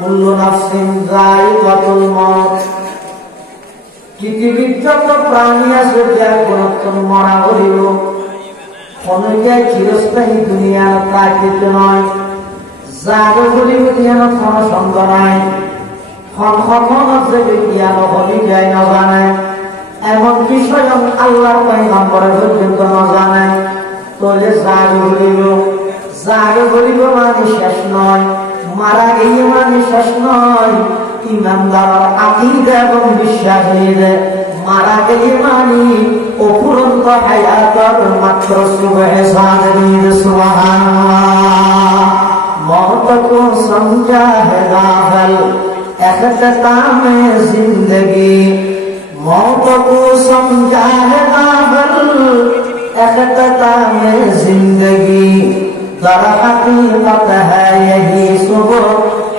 কুল্লু নাফসিন যায়িকাতুল মউত। পৃথিবীর যত প্রাণী আছে যা কোনক্ষণ মরা হইল, ক্ষণিকায় চিরস্থায়ী দুনিয়ার প্রাকৃত নয়, যার বলিব যেন ক্ষণ সঙ্গ নাই, ক্ষণ যে জ্ঞান হলি যায় না জানে, এমনকি স্বয়ং আল্লাহর পয়গম্বর পর্যন্ত না জানে। তাহলে যার বলিব মানে শেষ নয়, মারা গিয়ে মানে শেষ নয়। ইমানদার আকীদা এবং বিশ্বাসীদের মারা গিয়ে মানে অফুরন্ত হায়াতের মাত্র সুবহানাল্লাহ। मौत को समझा है गाफिल इख्तिताम जिंदगी, मौत को समझा है गाफिल इख्तिताम जिंदगी। दर हकीकत है यही सुबह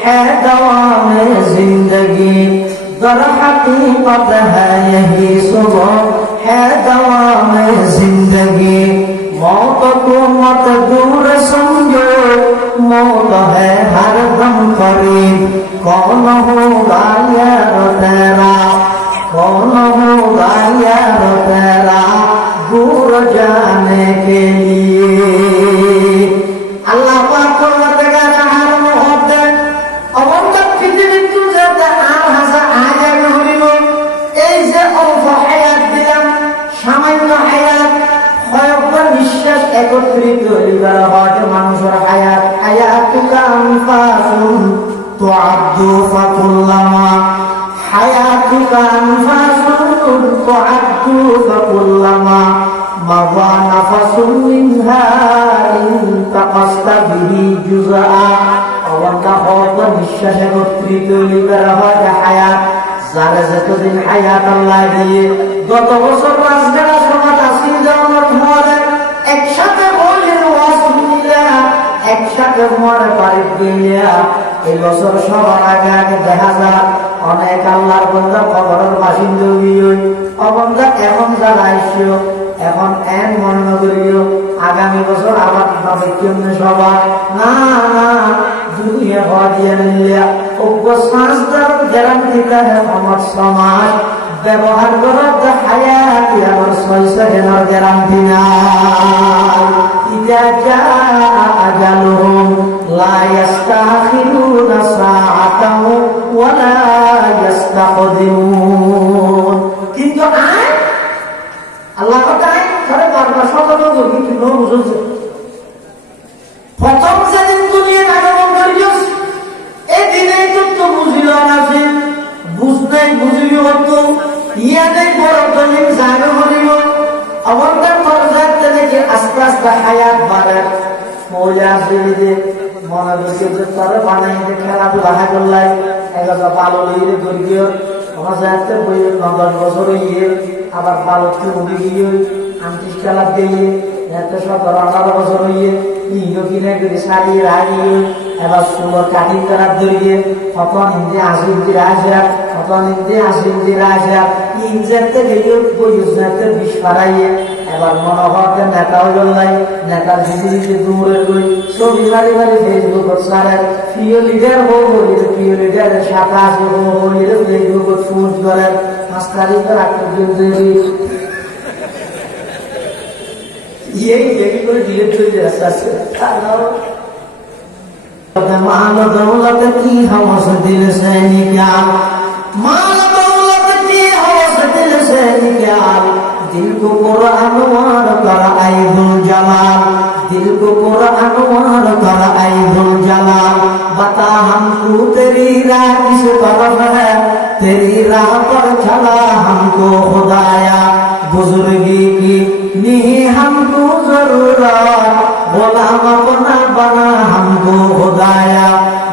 है दवाम जिंदगी, दर हकीकत है यही सुबह है दवाम जिंदगी। मौत को मत दूर समझो, मौत है हर दम करीब। कौन होगा यार तेरा, कौन होगा यार तेरा दूर जाने के लिए। अल्लाह पाक फरमाते हैं हर मोहब्बत अवंतक पृথিবীর তুজাতে আর হাসা আগে হইল। এই যে অল্প হায়াত দিলাম, সামান্য হায়াত, কয়েকবার নিঃশ্বাস একত্রিত হইবার হয় মানুষের হায়াত। হায়াতুকা আনফাসুন তুআদ্দু ফাকুল্লামা, হায়াতুকা আনফাসুন তুআদ্দু ফাকুল্লামা মাযা নাফাসুন মিনহা ইনতাকাসতা বিহি জুযআ। অবন্ধা কয়েকবার নিঃশ্বাস একত্রিত হইবার হয় হায়াত। যারা যতদিন হায়াত আল্লাহ দিয়ে গত বছর রাজগাড়া সমাজ আসিল যাওয়ার মরে একসাথে বলেন ওয়াসমিল্লা, একসাথে মরে পারি গিয়া এই বছর সবার আগে আগে দেখা যায় অনেক আল্লাহর বন্ধা খবরের বাসিন্দা হইয়। অবন্ধা এখন যারা আইসিও এখন এন মনে করিও আগামী বছর আবার ভাবে কেমন সবার না না দুনিয়া হওয়া দিয়ে নিলিয়া অজ্ঞ সাঁসদার গ্যারান্টিটা আমার সমাজ ব্যবহার করার যে হায়াত আমার 6 সেকেন্ডের গ্যারান্টি নাই। ইজা জা আজালুহুম লা ইস্তাখিরুনা সাআতান ওয়া লা ইস্তাকদিমুন। কিন্তু আল্লাহ কথা ধরে বারবার সতর্ক করি কিন্তু বুঝছে প্রথম যেদিন দুনিয়ার আগমন করিস এই দিনেই তো বুঝিল না যে বুঝনাই বুঝিল হতো ইয়াদের বড় দলিল জানো হইল। অবন্তার পর্যায়ে দেখে আস্তে আস্তে হায়াত বাড়ে হয়ে আসে যে মনে করছে যে তারা বানাইতে খেলাধুলা করলাই এগারো ভালো লইলে করিও আমার যাতে বই 9-10 বছর হইয়ে আবার ভালো উঠে গিয়ে আন্টিস খেলা দিয়ে এত 17-18 বছর হইয়ে ইনো কিনে করে শাড়ি রাগিয়ে এবার সুন্দর কাটিং করার ধরিয়ে কত হিন্দি 80 ইঞ্চি রাজা, কত হিন্দি 80 ইঞ্চি রাজা ইঞ্জাতে গিয়ে বইতে 20 পারাইয়ে এবার মনে হতে নেতা হইল নাই। নেতার দিদি দূরে গই ছবি মারি মারি ফেসবুক সারে প্রিয় লিডার হইলে প্রিয় লিডারের সাথে আসে হইলে ফেসবুক পোস্ট করে 5 তারিখ রাখতে দিন यही कोई डिलीट हो जाता है। माल दौलत की हवस दिल से निकाल, माल दौलत की हवस दिल से निकाल। दिल को कुरान वार कर आइदुल जलाल, दिल को कुरान वार कर आइदुल जलाल। बता हमको तेरी राह किस तरफ है, तेरी राह पर चला हमको खुदाया। बुजुर्गी की नहीं हमको जरूरत, गुलाम अपना बना हमको खुदाया।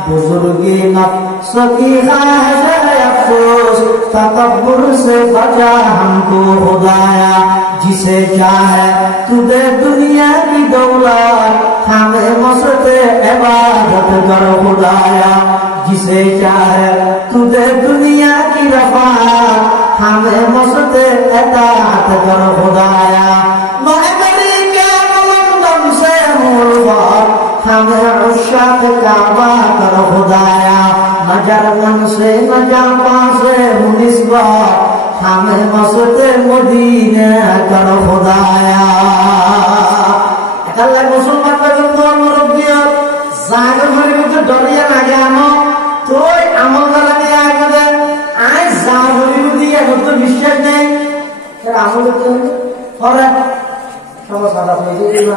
बुजुर्गी नफ्स की ख्वाहिश है अफसोस, तकब्बुर से बचा हमको खुदाया। जिसे चाहे तुझे दुनिया की दौलत, हमें मस्ते इबादत कर खुदाया। जिसे चाहे तुझे दुनिया की रफ़ात, हमें मस्ते इताअत कर खुदाया। हमें उशाक काबा कर खुदाया। नजर मन से न जा पासे मुनिस्बा हमें मसते मदीने कर खुदाया अल्लाह मुसलमान का जो मुरब्बिया जागे भरे तो डरिया ना जानो तो अमल करने आगे दे आज जागरी दिया तो विश्वास नहीं फिर अमल करते हैं और समझ आता है ये ना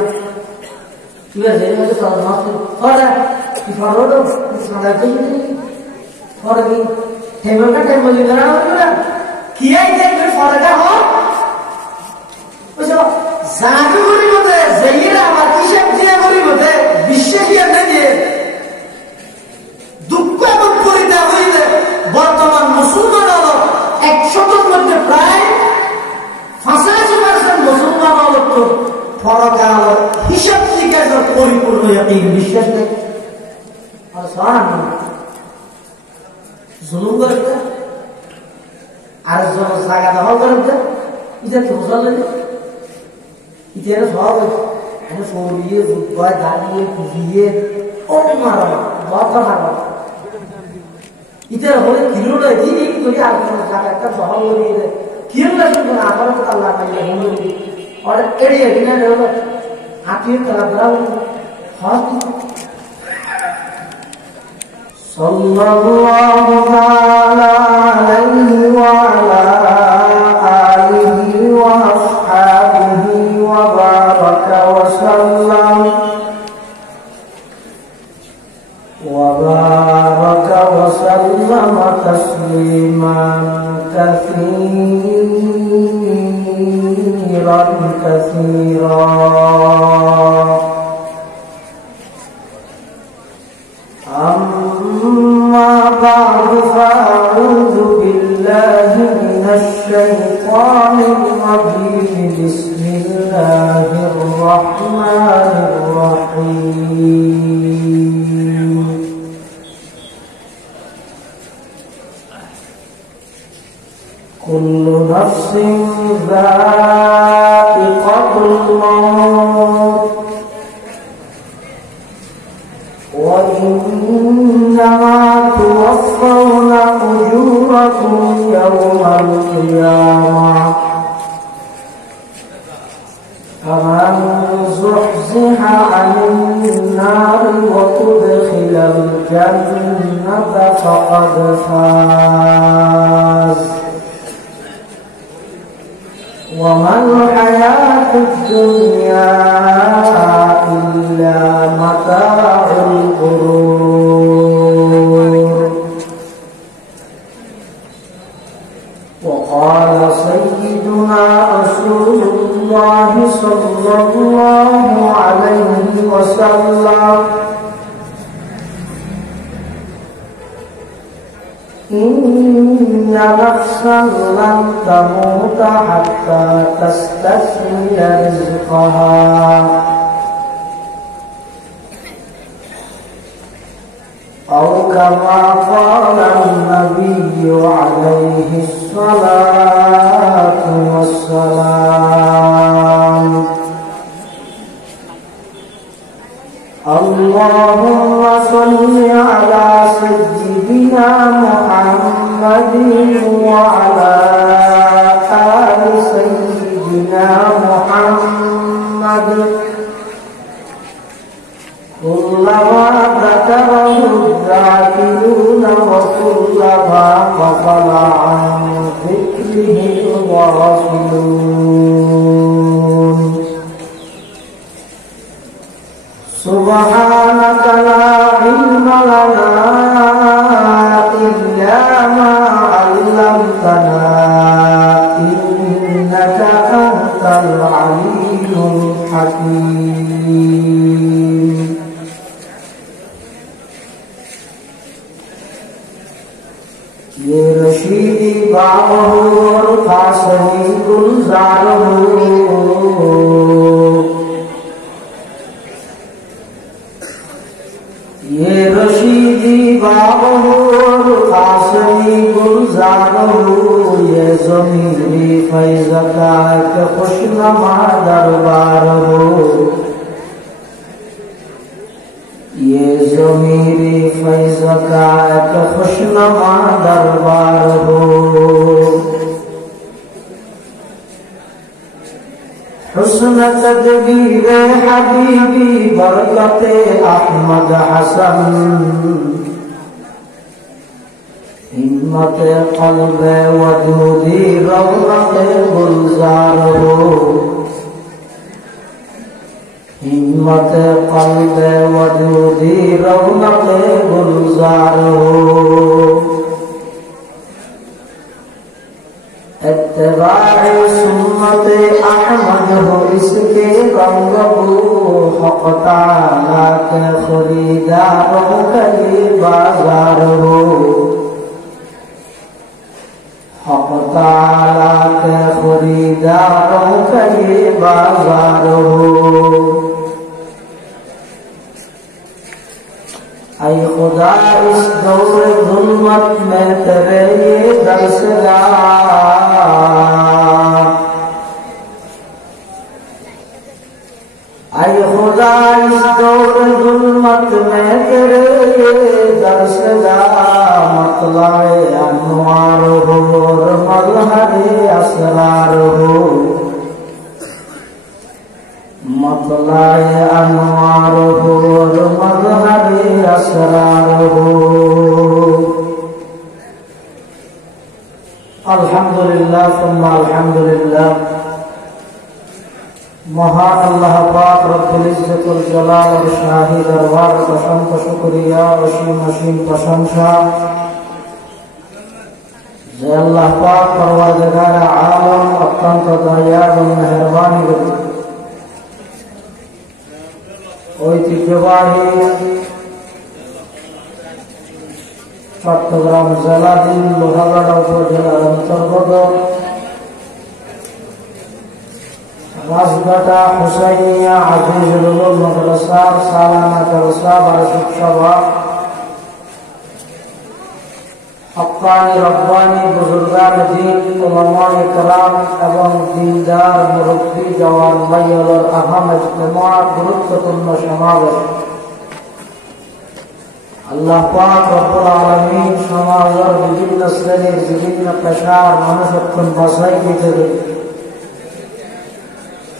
ये जेल में तो समझ और कि फरोड समझ आते हैं और कि टेबल का टेबल ही करा ना किया ही नहीं फिर फरोड का हो उसको जागरी होते ज़हीरा बाकी सब दिया गरी होते विश्वास ही नहीं है दुख এবং পরিতা হইলে বর্তমান মুসলমান হলো 100 মধ্যে প্রায় 85% মুসলমান হলো তো ফরক হলো হিসাব থেকে পরিপূর্ণ ইয়াকিন বিশ্বাস নেই আর সারা জুলুম করতে আর জন জায়গা দখল করতে এটা তো বুঝালে এটা সব আমি সরিয়ে জুতবায় দাঁড়িয়ে খুঁজিয়ে ও মারা বাবা মারা इधर होले किलोड़ा दी तो ये आपको जाकर का सवाल हो रही है किलोड़ा तो ना आकर तो अल्लाह का ये होंगे और एरिया किना रहो आप ये तरह बराबर हाथ सल्लल्लाहु अलैहि व अला आलिहि व अस्हाबिहि व बारका व सल्लम وبارك وسلم تسليما كثيرا كثيرا أما بعد فأعوذ بالله من الشيطان الرجيم بسم الله الرحمن الرحيم كل نفس ذائقة الموت وإنما توفون أجوركم يوم القيامة فمن زحزح عن النار وأدخل الجنة فقد فاز وما الحياة الدنيا إلا متاع الغرور وقال سيدنا رسول الله صلى الله عليه وسلم إن نفسا لن تموت حتى تستكمل رزقها أو كما قال النبي عليه الصلاة والسلام اللهم صل على سيدنا محمد وعلى آل سيدنا محمد كلما ذكره الذاكرون وكلما غفل عن ذكره الغافلون سبحانك لا علم لنا إلا ما علمتنا إنك أنت العليم الحكيم ये रशीदी बाबू और खासनी गुलजार हो ये रशीदी बाबू और खासनी गुलजार हो ये ज़मीनी फैज़का के खुशनुमा दरबार हो ये ज़मीरी फैज़ का एक खुशनुमा दरबार हो, हुस्न तदबीर हबीबी बरकते अहमद हसन, हिम्मत क़ल्ब वजूदी रौनक गुलजार हो, हिम्मत क़ल्ब वजूदी रौनक गुलजार हो। इत्तिबाए सुन्नत अहमद हो इसके रंग को, हक़ ताला के खरीदारों का ये बाजार हो, हक़ ताला के खरीदारों का ये बाजार हो। ऐ खुदा इस दौर ज़ुल्मत में तेरे ये दरसगाह, ऐ खुदा इस दौर ज़ुल्मत में तेरे ये दरसगाह, मतलाए अनवार हो और मज़हरे असरार हो, मतलाए अनवार हो और मज़हरे असरार हो। अल्हम्दुलिल्लाह सुम्मा अल्हम्दुलिल्लाह। महान अल्लाह पाक रब्बुल इज्जत वल जलाल और शाही दरबार कसम का शुक्रिया असीम असीम प्रशंसा जे अल्लाह पाक परवरदिगार आलम अत्यंत दयाल और मेहरबानी करते ঐতিহ্যবাহী চট্টগ্রাম জেলাধীন লোহাগাড়া উপজেলার অন্তর্গত রাজঘাটা হুসাইনিয়া আজিজুল উলুম মাদ্রাসার সালানা জলসা বার্ষিক সভা हक्कानी रब्बानी बुजुर्गान दीन उलमाए कराम एवं दीनदार मुरब्बी जवान भाई और अहम इज्तिमा गुरुत्वपूर्ण समावेश अल्लाह पाक रब्बुल आलमीन समाजर विभिन्न श्रेणीर विभिन्न पेशार मानुषत्वन बासाई दिते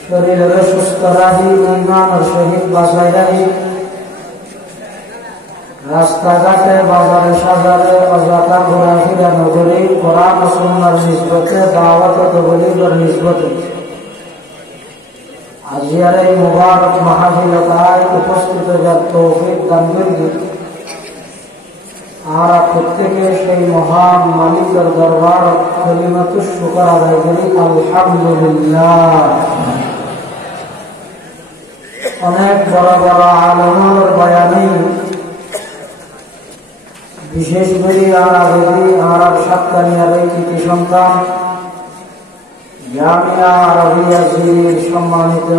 शरीर सुस्थ राही ईमान और शहीद बासाई राही রাস্তাঘাটে বাজারে সাজারে অজাতা ঘোরাফেরা নগরী কোরআন ও সুন্নাহর নিসবতে দাওয়াত ও তাবলীগের নিসবতে আজিয়ার এই মুবারক মাহফিলতায় উপস্থিত হওয়ার তৌফিক দান করেন। আমরা প্রত্যেকে সেই মহান মালিকের দরবার কালিমাতুশ শুকর আদায় করি আলহামদুলিল্লাহ। অনেক বড় বড় আলেমের বয়ানে বিশেষ করে আরব সাতকানিয়ার এই কৃতি সন্তান জামিয়া আরবিয়া জিরির সম্মানিত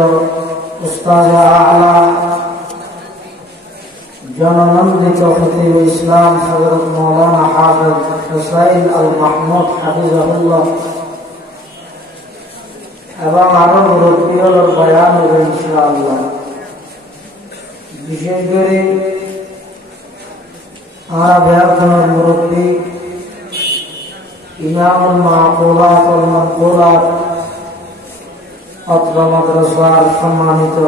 উস্তাদ আলা জননন্দিত খতিব ইসলাম হযরত মাওলানা হাফেজ হুসাইন আল মাহমুদ হাফিজাহুল্লাহ এবং আরো মুরব্বিয়র বয়ান হবে ইনশাআল্লাহ। বিশেষ করে আমরা ব্যাকরণ মুরব্বী ইমামুল মাকুলাত ওয়াল মানকুলাত অত্র মাদ্রাসার সম্মানিত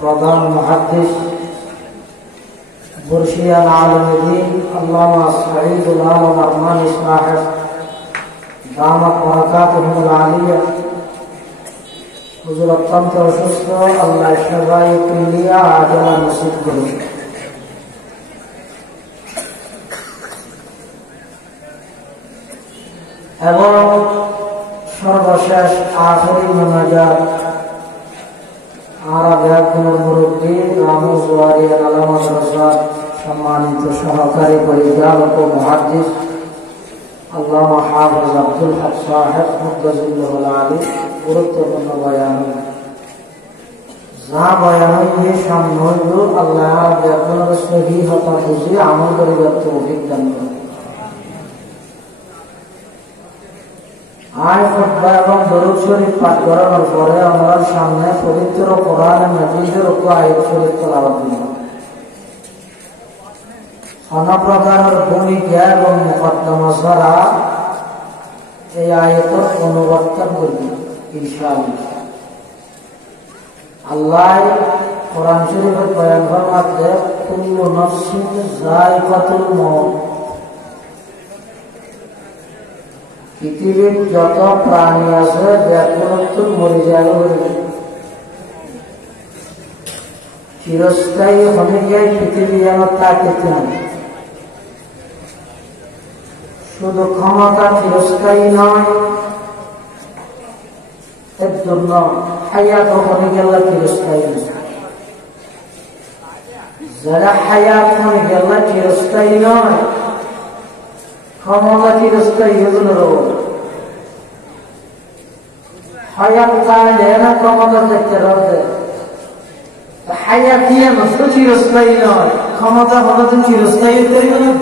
প্রধান মুহাদ্দিস বুরশিয়ান আলেমে দ্বীন আল্লামা সাঈদুল আলম আরমানি সাহেব দামাত বারাকাতুহুল আলিয়া হুজুর অত্যন্ত অসুস্থ, আল্লাহ সেবায় কুল্লিয়া আজলা নসিব করুন। এবং সর্বশেষ আখেরি মোনাজাত আমরা ব্যাকরণের মুরব্বী রামুজওয়ারিয়া আলা মাদ্রাসার সম্মানিত সহকারী পরিচালক ও মুহাদ্দিস আল্লামা হাফেজ আব্দুল হক সাহেব মুদাজ্জিলুল আলী গুরুত্বপূর্ণ বয়ান যা বয়ান হইবে সামনে হইল আল্লাহ ব্যাকরণের সহিহতা বুঝে আমল করিবার তৌফিক দান করুন। আয় খুতবা এবং দরুদ শরীফ পাঠ করানোর পরে আমার সামনে পবিত্র কোরআন মাজিদের উপর আয়াত শরীফ তেলাওয়াত করব। অন্য প্রকারের ভূমিকা এবং মুকদ্দমা ছাড়া এই আয়াতের অনুবর্তন করবে ইনশাআল্লাহ। আল্লাহ কোরআন শরীফের বয়ান ফরমাতে কুল্লু নাফসিন যায়কাতুল মউত, পৃথিবীর যত প্রাণী আছে ব্যাকুলত্ব মরে যাবে, চিরস্থায়ী হয়ে যায় পৃথিবী যেন তাকিতে না। শুধু ক্ষমতা চিরস্থায়ী নয়, এর জন্য হায়াত হয়ে গেলে চিরস্থায়ী নয়। যারা হায়াত হয়ে গেলে চিরস্থায়ী নয়, ক্ষমতা চিরস্থায়ী এগুলো হায়াত চাইলে না ক্ষমতা দেখতে রবে। হায়াত দিয়ে মাত্র চিরস্থায়ী নয়, ক্ষমতা হলে তো চিরস্থায়ী করিব না।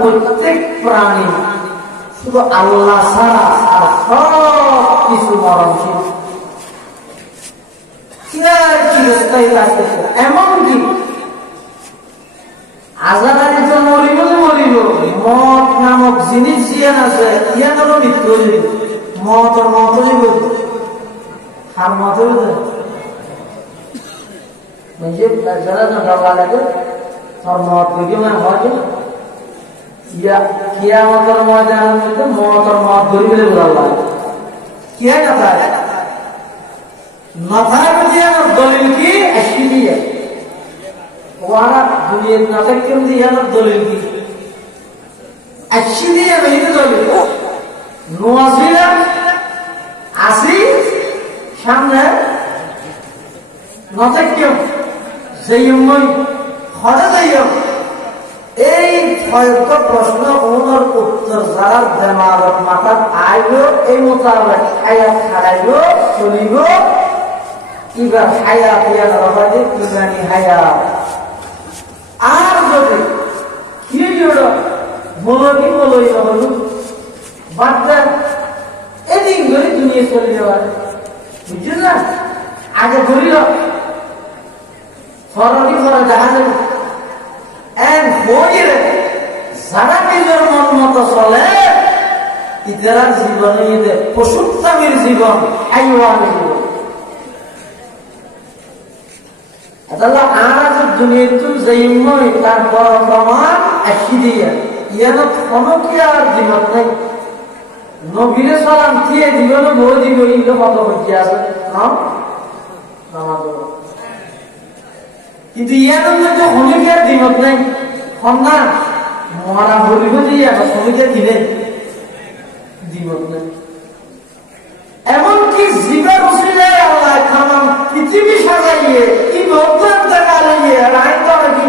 প্রত্যেক প্রাণী শুধু আল্লাহ ছাড়া আর সব কিছু মরণশীল, চিরস্থায়ী লাগতেছে। এমনকি আজারানি তো মরিব মরিব, মত নামক জিনিস জিয়ান আছে, ইয়ানেরও মৃত্যু হইবে। মতর মত হইব, আর মত হইব যারা ডবা লাগে তার মত হইবে না হয়। কিয়ামতের ময়দানের মধ্যে মতর মত ধরিবে আল্লাহ কি হয় না তার মাথার মধ্যে আমার দলিল কি আসি দিয়ে ওরা দুনিয়ার নাটক কেমনি আমার দলিল কি আসি দিয়ে মেয়ে দলিল নোয়াজিরা আসি সামনে নাটক কেউ সেই হরে যাই এই ছয়টা প্রশ্ন ওনার উত্তর যারা দেমাগত মাথার আইল এই মোতাবেক হায়াত হারাইল চলিব। এবার হায়াত ইয়ার বাবাজি ইমানি হায়াত। আর যদি কি বলো কি বলোই হল বাচ্চা এদিক ধরে দুনিয়া চলে যাওয়ার বুঝছেন না। আগে ধরিল ফরটি ফর দেখা যাবে যারা নিজের মন মতো চলে ইতার জীবনে পশুত্তামের জীবন, হাইওয়ানের জীবন। আর দুনিয়াতে যেই তার বড় প্রমাণ আসি দিয়ে ইয়ান কোনো কি আর জীবন নেই। নবীরে সালাম দিয়ে জীবনে বই দিব এগুলো কত হচ্ছে আছে কিন্তু ইয়ানের মধ্যে হলে কি আর জীবন নেই। না মরা বলিব দিয়ে শ্রমিকের দিনে জীবন নেই। এমনকি জীবের উসিলে আল্লাহ খামাম পৃথিবী সাজাইয়ে কি বলতেন টাকা লাগিয়ে রায় করে কি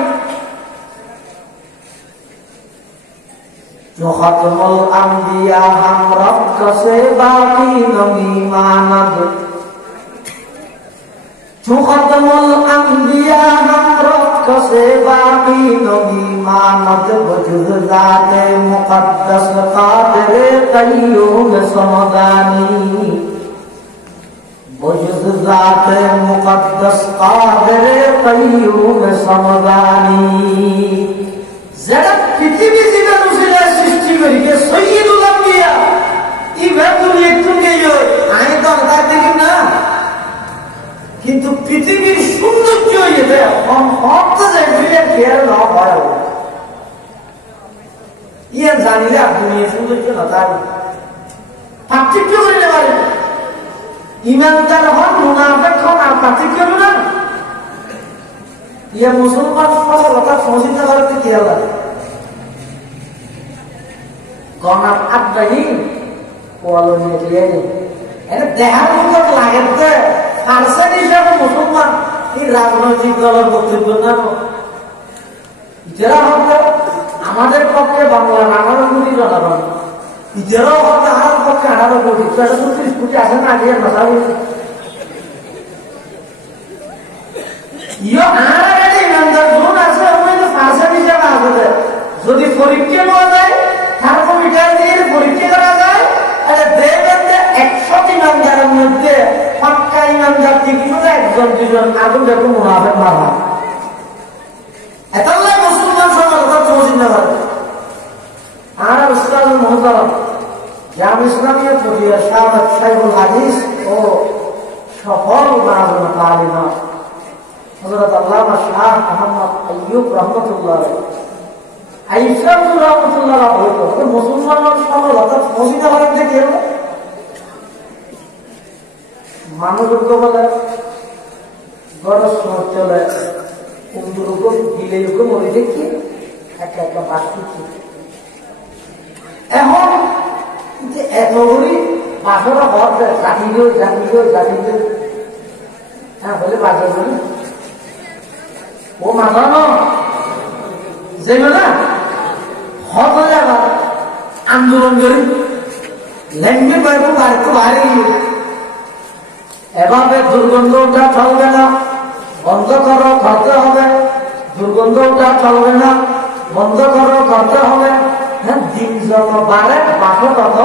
जो खत्मुल अंबिया हम रब से बाकी नमी मानद, जो खत्मुल अंबिया हम रब से बाकी नमी मानद, वजुद जाते मुकद्दस कादिर कय्यूम समदानी, वजुद जाते मुकद्दस कादिर कय्यूम समदानी। যারা পৃথিবী জীবন উসিলে সৃষ্টি করিকে সৈয়দুল আম্বিয়া ইভাবুল ইতুঙ্গেয় আই তো তার দেখি না, কিন্তু পৃথিবীর সৌন্দর্য এটা অর্থ যায় দুনিয়া খেয়াল না হয় ইয়ে জানিলে দুনিয়া সৌন্দর্য না তার পার্থক্য করতে পারে। ইমানদার হন মুনাফিক হন আর পার্থক্য না। ইয়া মুসলমান কথা সমঝিতে পারতে কি আল্লাহ গনার আব্বাহি ওয়ালো নিয়ে দিয়ে এটা দেহার মতো লাগে তো ফারসান হিসাবে মুসলমান এই রাজনৈতিক দলের বক্তব্য না। যারা হয়তো আমাদের পক্ষে বাংলার 18 কোটি জনগণ, যারাও হয়তো আমার পক্ষে 18 কোটি 30 কোটি আসে না দিয়ে ভাষা বলছে ইয়ে আর যদি পরীক্ষা নেওয়া যায় থার্মোমিটার দিয়ে পরীক্ষা করা যায় তাহলে দেখবেন যে 100 ইমানদারের মধ্যে পাক্কা ইমানদার 1 জন 2 জন আগুন দেখো মুনাফিক মারা এতাল্লাহ মুসলমান সমাজ অর্থাৎ মসজিদাবাদ আর উস্তাদ মুহতারাম জামিয়া ইসলামিয়া পটিয়া শাহাদাত শাইখুল হাদিস ও সফল মাআজুন তালিমা হযরত আল্লামা শাহ মোহাম্মদ আইয়ুব রাহমাতুল্লাহ আইসাদুর রাহমাতুল্লাহ বলতো মুসলমান সমাজ অর্থাৎ মসজিদাবাদ থেকে মানুষ বলে গরজ চলে কুন্দুর উপর গিলে উপর মনে দেখি একটা একটা বাস করছে এখন এত করি বাসরা হওয়ার জাতিল হ্যাঁ বলে বাজার বলি ও মাথানো যে না হত যাবা আন্দোলন করি ল্যাঙ্গুয়েজ বাইব বাড়িতে বাইরে গিয়ে এভাবে দুর্গন্ধটা চলবে না, বন্ধ করো করতে হবে। দুর্গন্ধটা চলবে না, বন্ধ করো করতে হবে। হ্যাঁ, দিন যত বাড়ে বাসো তত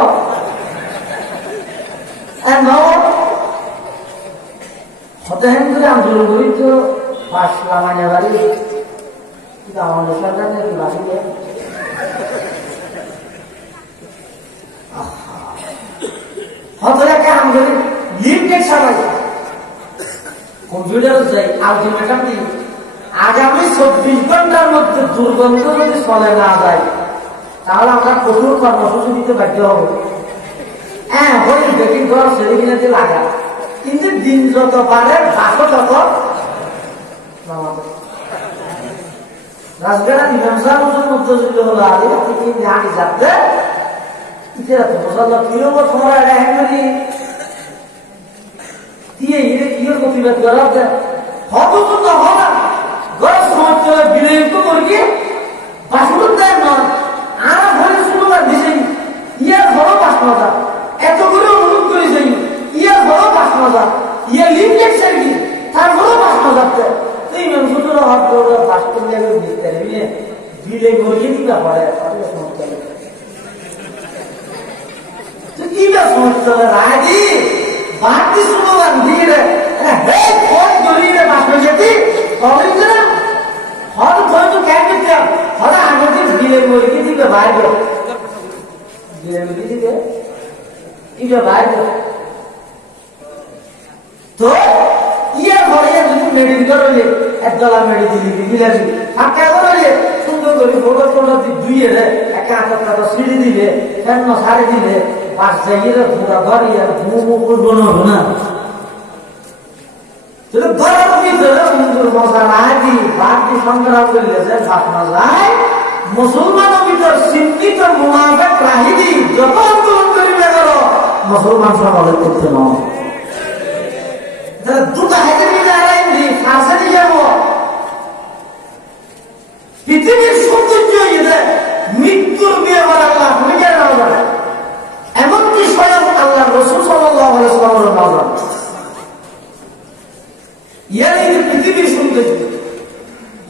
হতে হেন করে আন্দোলন করি তো বাস লাগানো বাড়ি কিন্তু আমাদের সরকার নাকি বাড়ি হতে একটা আন্দোলন লিমিটেড সবাই কম্পিউটার যাই আলটিমেটাম দিই আগামী 24 ঘন্টার মধ্যে দুর্গন্ধ যদি চলে না যায় তাহলে আমরা কঠোর কর্মসূচি দিতে বাধ্য হবো। হ্যাঁ ওই বেটিং করার ছেলে কিনাতে লাগা কিন্তু দিন যত পারে বাসো তত রাজবেড়া নিজামসার মধ্যে যদি হলো আগে কিন্তু আগে যাতে ইতিরা তো বোঝাল কিরম তোমার এটা হ্যান্ডি দিয়ে হিরে কির প্রতিবাদ করা হত তো হবে গরম সমাজ চলে বিলম্ব করিয়ে বাসুর দেয় নয় আর ঘরে শুনবার দিছে ইয়ার বড় 5,000 এত করে অনুরোধ করে যাই ইয়ার বড় 5,000 ইয়ার লিমিটেড সার্ভিস তার বড় 5,000 তুই মেমসুদুর হাত করে বাস্তব লেগে দিতে বিলে বিলে করিয়ে দিবা পড়ে তাহলে সমস্যা নেই তো কি বা সমস্যা রাজি বাড়তি স্লোগান দিয়ে রে হে ফোন করিয়ে বাসবে যেতে কলেজ না হয়তো ধৈর্য কেন দিতে হয়তো আগের দিন বিলে করিয়ে দিবে বাইরে বিলে করিয়ে দিবে দিবে বাইরে তো ইয়ার ঘরে যদি মেডিকেল করলে একদলা মেডিকেল দিলে ফাঁকা করলে সুন্দর করে ফটো ফটো ধুয়ে রে একটা আটা সিঁড়ি দিলে ফ্যান সারি দিলে পাঁচ জায়গায় পুরা ঘরে আর ঘুমো করবো না ঘরের ভিতরে সুন্দর মশা নাই দি বাড়তি সংগ্রাম করলে যে ফাঁকনা যায় মুসলমানের ভিতর চিহ্নিত মুনাফেক রাহিদি যত আন্দোলন করিবে করো মুসলমান সমাবেশ করতে নয় দুটা হাতে মিলে আড়াই দিই ফাঁসে নিয়ে যাবো পৃথিবীর সৌন্দর্য মৃত্যুর বিয়ে করা আল্লাহ তুমি কেন না এমনকি স্বয়ং আল্লাহ রাসূল সাল্লাল্লাহু আলাইহি ওয়াসাল্লামের নজর ইয়ার পৃথিবীর সৌন্দর্য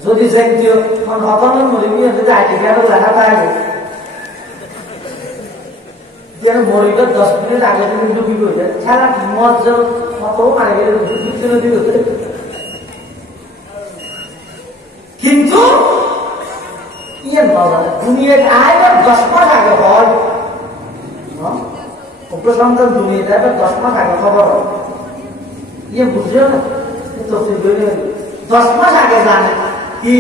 যদি জানতিও কোন হতানোর মরিবিয়া যদি আইডি কার্ড লেখা থাকে যেন মরিবার 10 মিনিট আগে তুমি ডুবি গেছে সারা মজ্জা কত মারা গেলে কিন্তু ইয়ে নজর দুনিয়ার আয়বার 10 মাস আগে হয় উপসন্তান দুনিয়াতে 10 মাস আগে খবর হয় ইয়ে বুঝছো না 10 মাস আগে জানে কি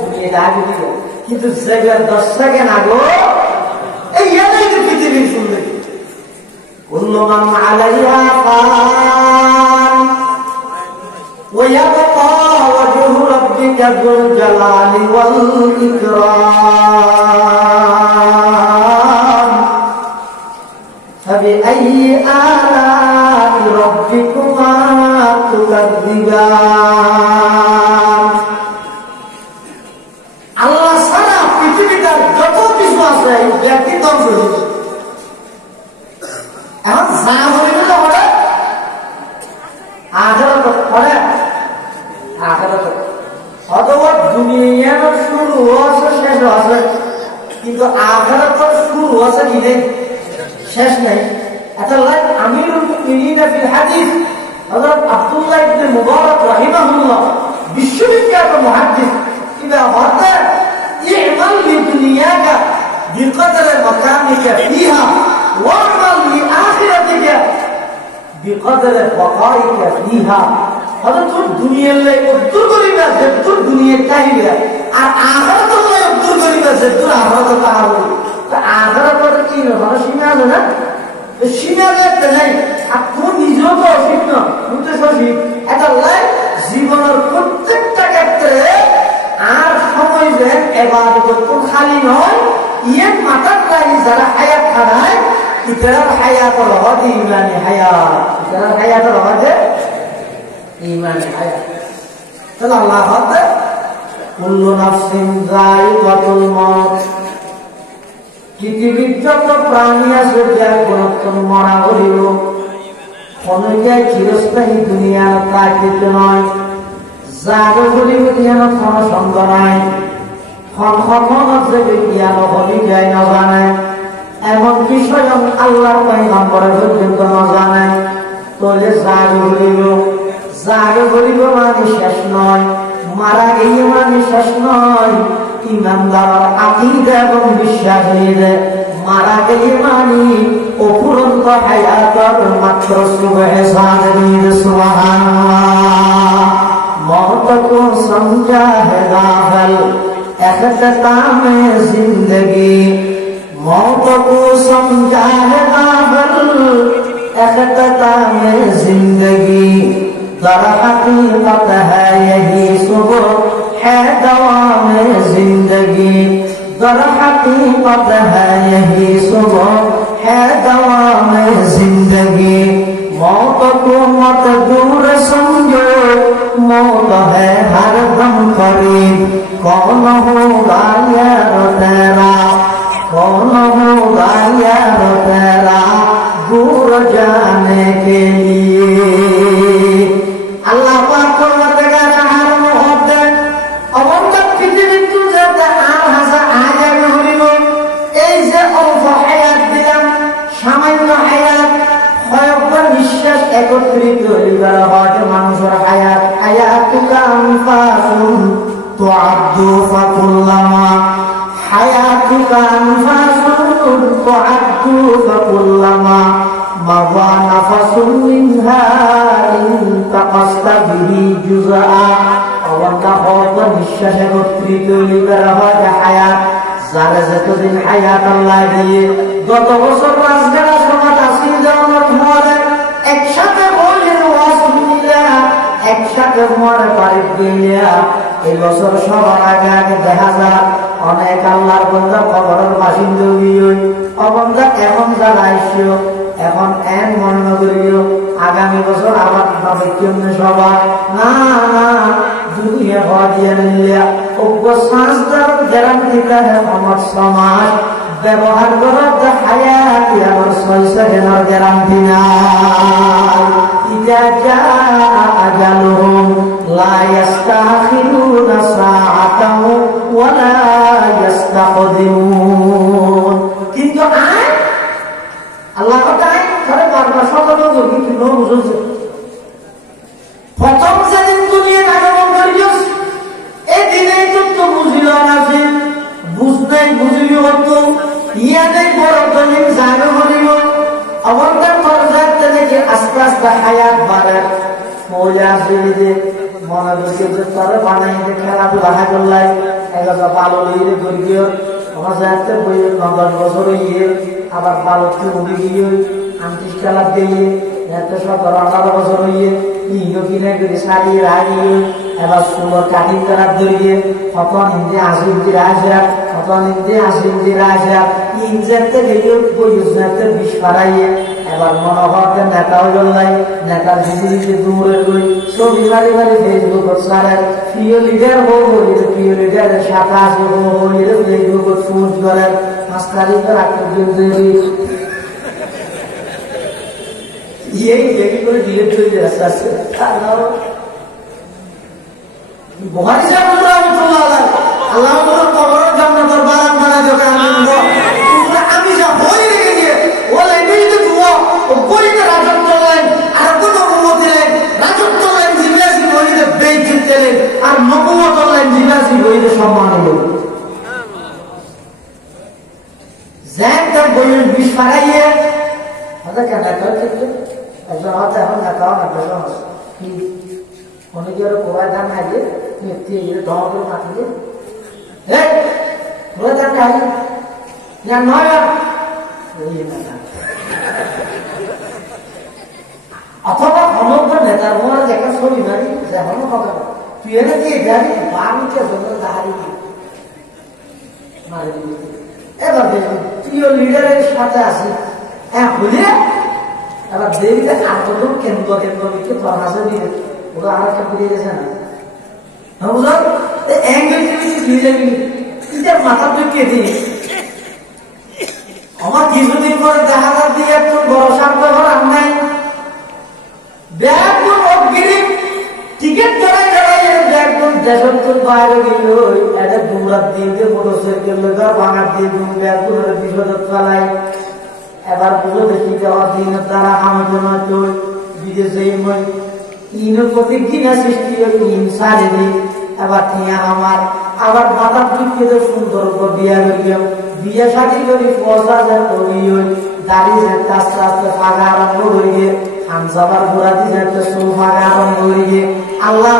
দুনিয়াতে আগে দিল কিন্তু 10 সেকেন্ড আগে এই ইয়াদাই পৃথিবীর সুন্দর কুল্লু মান আলাইহা ফান ওয়া ইয়াবকা ওয়াজহু রাব্বিকা যুল জালালি ওয়াল ইকরাম ফাবিআইয়ি আলা'i রাব্বিকুমা তুকাযযিবান আল্লাহ সারা পৃথিবীতে যত কিছু আছে ব্যক্তি ধ্বংস হয়েছে এখন যা হইবে না ওটা আখিরাত পড়ে আখিরাত অথবা দুনিয়ার শুরু আছে শেষ আছে কিন্তু আখিরাত শুরু আছে কি নেই শেষ নেই এটা লাইক আমিরুল মুমিনিন ফিল হাদিস হযরত আব্দুল্লাহ ইবনে মুবারক রাহিমাহুল্লাহ বিশ্ববিখ্যাত মুহাদ্দিস होता इअमल लिदुनियाका बिक़दर मकानिका फीहा वअमल लिआखिरतिका बिक़दर बक़ाइका फीहा হয়তো তোর দুনিয়ার লাই উত্তর করিবা যে তোর দুনিয়ার চাহিদা আর আখিরাত লাই উত্তর করিবা যে তোর আখিরাত তাহলে তো আখিরাত কি হবে সীমা আছে না তো সীমা যেতে নাই আর তুই নিজেও তো অসিক না তুই তো সঠিক এটা লাই জীবনের প্রত্যেকটা ক্ষেত্রে আর সময় যে ইবাদত তো খালি নয় ইয়ের মাথার লাই যারা হায়াত খায় ইতার হায়াত রহত ইমানি হায়াত ইতার হায়াত রহত ইমানি হায়াত তাহলে আল্লাহ হাতে কুল্লু নাফসিন যায়িকাতুল মউত পৃথিবীর যত প্রাণী আছে যার কোন মরা হইল কোনটাই চিরস্থায়ী দুনিয়ার থাকিতে নয় যার বলিব জ্ঞান কোন সঙ্গ নাই কখন যে জ্ঞান হলি যায় না জানে এমনকি স্বয়ং আল্লাহর পয়গম্বর পর্যন্ত না জানে তাহলে যার বলিব মানে শেষ নয় মারা গিয়ে মানে শেষ নয় ইমানদার আকীদা এবং বিশ্বাসীদের মারা গিয়ে মানে অফুরন্ত হায়াতের মাত্র সুবহানাল্লাহ मौत को समझा है गाफिल इख्तिताम जिंदगी मौत को समझा है गाफिल इख्तिताम जिंदगी दर हकीकत है यही सुबह है दवाम जिंदगी दर हकीकत है यही सुबह है दवाम जिंदगी मौत को मत दूर समझो मौत है हर दम करीब कौन होगा यार तेरा कौन होगा यार तेरा दूर जाने के लिए अल्लाह पाक फरमाते हैं हर मोहब्बत अवंतक पृথিবীর তুজাতে আর হাসা আজাবে হইল এই যে অল্প হায়াত দিলাম সামান্য হায়াত কয়েকবার নিঃশ্বাস একত্রিত হইবার হয় মানুষের হায়াত হায়াতুকা আনফাসুন তুআদ্দু ফাকুল্লামা হায়াতুকা আনফাসুন তুআদ্দু ফাকুল্লামা মাযা নাফাসুন মিনহা ইনতাকাসতা বিহি জুযআ অবন্ধা কয়েকবার নিঃশ্বাস একত্রিত হইবার হয় হায়াত যারা যতদিন হায়াত আল্লাহ দিয়ে গত বছর রাজগাড়া সমাজ আসিল যাওয়ার মরে একসাথে বললেন ওয়াসমিল্লাহ একসাথে মরে পারি গিয়া এই বছর সবার আগে আগে দেখা যায় অনেক আল্লাহর বান্দা কবরের বাসিন্দা হইয় অবন্ধা এখন যারা আইসিও এখন এন মনে করিও আগামী বছর আবার পাবে কেমনে সবার না না দুনিয়া হওয়া দিয়ে নিলিয়া অজ্ঞ সাঁসদার গ্যারান্টিটা আমার সমাজ ব্যবহার করার যে হায়াত আমার 6 সেকেন্ডের গ্যারান্টি নাই ইজা জা আজালুহুম লা ইস্তাখিরুনা সাআতান ওয়া লা ইস্তাকদিমুন কিন্তু আল্লাহ কথায় ধরে বারবার সতর্ক করি কিন্তু বুঝছে প্রথম যেদিন দুনিয়ার আগমন করিস এই দিনেই তো বুঝিল না যে বুঝতেই বুঝিল হতো ইয়াদের বড় দলিল জানো হইল অবন্তার পর্যায়ে দেখে আস্তে আস্তে হায়াত বাড়ে মজা আসলে যে মনে করছে যে তারা বানাইতে খেলাধুলা করলাই এগুলো ভালো লইলে করিও আমার যাতে বই 9 বছর হইয়ে আবার ভালো উঠে গিয়ে 29 খেলা দিয়ে এত 17-18 বছর হইয়ে ইনো কিনে করে শাড়ি রাগিয়ে এবার সুন্দর কাটিং করার ধরিয়ে কত হিন্দি 80 ইঞ্চি রাজা কত হিন্দি 80 ইঞ্চি রাজা ইনজেক্টে গিয়ে বইজেতে 20 বাড়াইয়ে এবার মনোহরকে নেতা হইল নাই নেতার দিদি দূরে গই ছবি মারি মারি ফেসবুক সারে প্রিয় লিডার হইলে প্রিয় লিডারের সাথে আসবে হইলে ফেসবুক পোস্ট করে 5 তারিখ রাখতে দিন यही यही कोई डिलीट हो जाता है बुखारी साहब रहमतुल्लाह अलैह अल्लाह को कब्र जन्नत बारात बना दो আমি যা বই রেখে দিয়ে ওলা এই যে দুয়া ও বইতে রাজত্ব লাইন আর কোন উম্মত লাইন রাজত্ব লাইন জিবাসি বইতে বেইত দিলেন আর নবুয়ত লাইন জিবাসি বইতে সম্মান পুলিশ পাঠাইয়ে হয়তো কেন একজন হয়তো এখন দেখাও না বেতন কি অনেকে আরো কোরআন দান খাইয়ে মেথি ঢং করে মাতিয়ে এই কোরআন দান খাইয়ে না নয় অথবা সমগ্র নেতার মনে দেখা ছবি মারি যেমন কথা তুই এনে দিয়ে যাবি বাড়িতে জন্য দাঁড়ি মারি এবার দেখুন তুইও লিডারের সাথে আসি হ্যাঁ বুঝলে এবার দেরিতে আন্দোলন কেন্দ্র দিকে তোর হাসে দিয়ে ওরা আর একটা বেরিয়ে গেছে না বুঝলো অ্যাঙ্গেল মাথা ঢুকিয়ে দিই আমার কিছুদিন পরে দেখা যাক দিয়ে একটু বড় সামনে করার নাই ব্যাগুন অগ্রিম টিকিট ধরে ব্যাগুন দেশান্তর বাইরে গেল এটা দুরাত দিয়ে মোটরসাইকেল লোকার ভাঙার দিয়ে ব্যাগুন বিপদ চালাই এবার বুঝো দেখি যাওয়ার দিন তারা আমাদের নয় বিদেশে ইনের প্রতি ঘৃণা সৃষ্টি হল ইন সারে দিই এবার টিয়া আমার আবার মাথা ঢুকিয়ে সুন্দর বিয়া করিলাম বিয়ে শাদী করি পয়সা করি দাঁড়িয়ে যেতে আস্তে আস্তে ফাঁকা আরম্ভ করিয়ে খানসাবার ঘোরা দিয়ে যেতে সুল ফাঁকা আরম্ভ করিয়ে আল্লাহ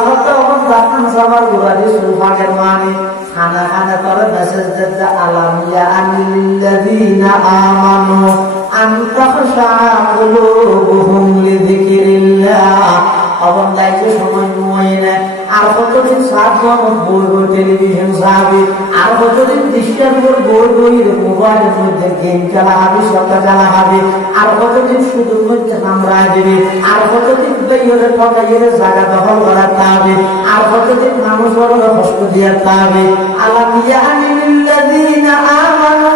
খানসাবার ঘোরা দিয়ে সুল ফাঁকের মানে খানা খানা করে মেসেজ দিতে আলামিয়া আনিল্লাযীনা আমানু আন তাখশা কুলুবুহুম লিযিকরিল্লাহ অবন দাইতে সময় নয় না আর কতদিন 7 জন বই টেলিভিশন সাহাবি আর কতদিন দৃশ্যের উপর বই মোবাইলের মধ্যে গেম খেলা হবে সত্তা খেলা হবে আর কতদিন শুধুর মধ্যে নামরা দেবে আর কতদিন বেইরে ঠকাইরে জায়গা দখল করাতে হবে আর কতদিন মানুষ বড় কষ্ট দিয়ে হবে আলামিয়া আনিল্লাযীনা আমানু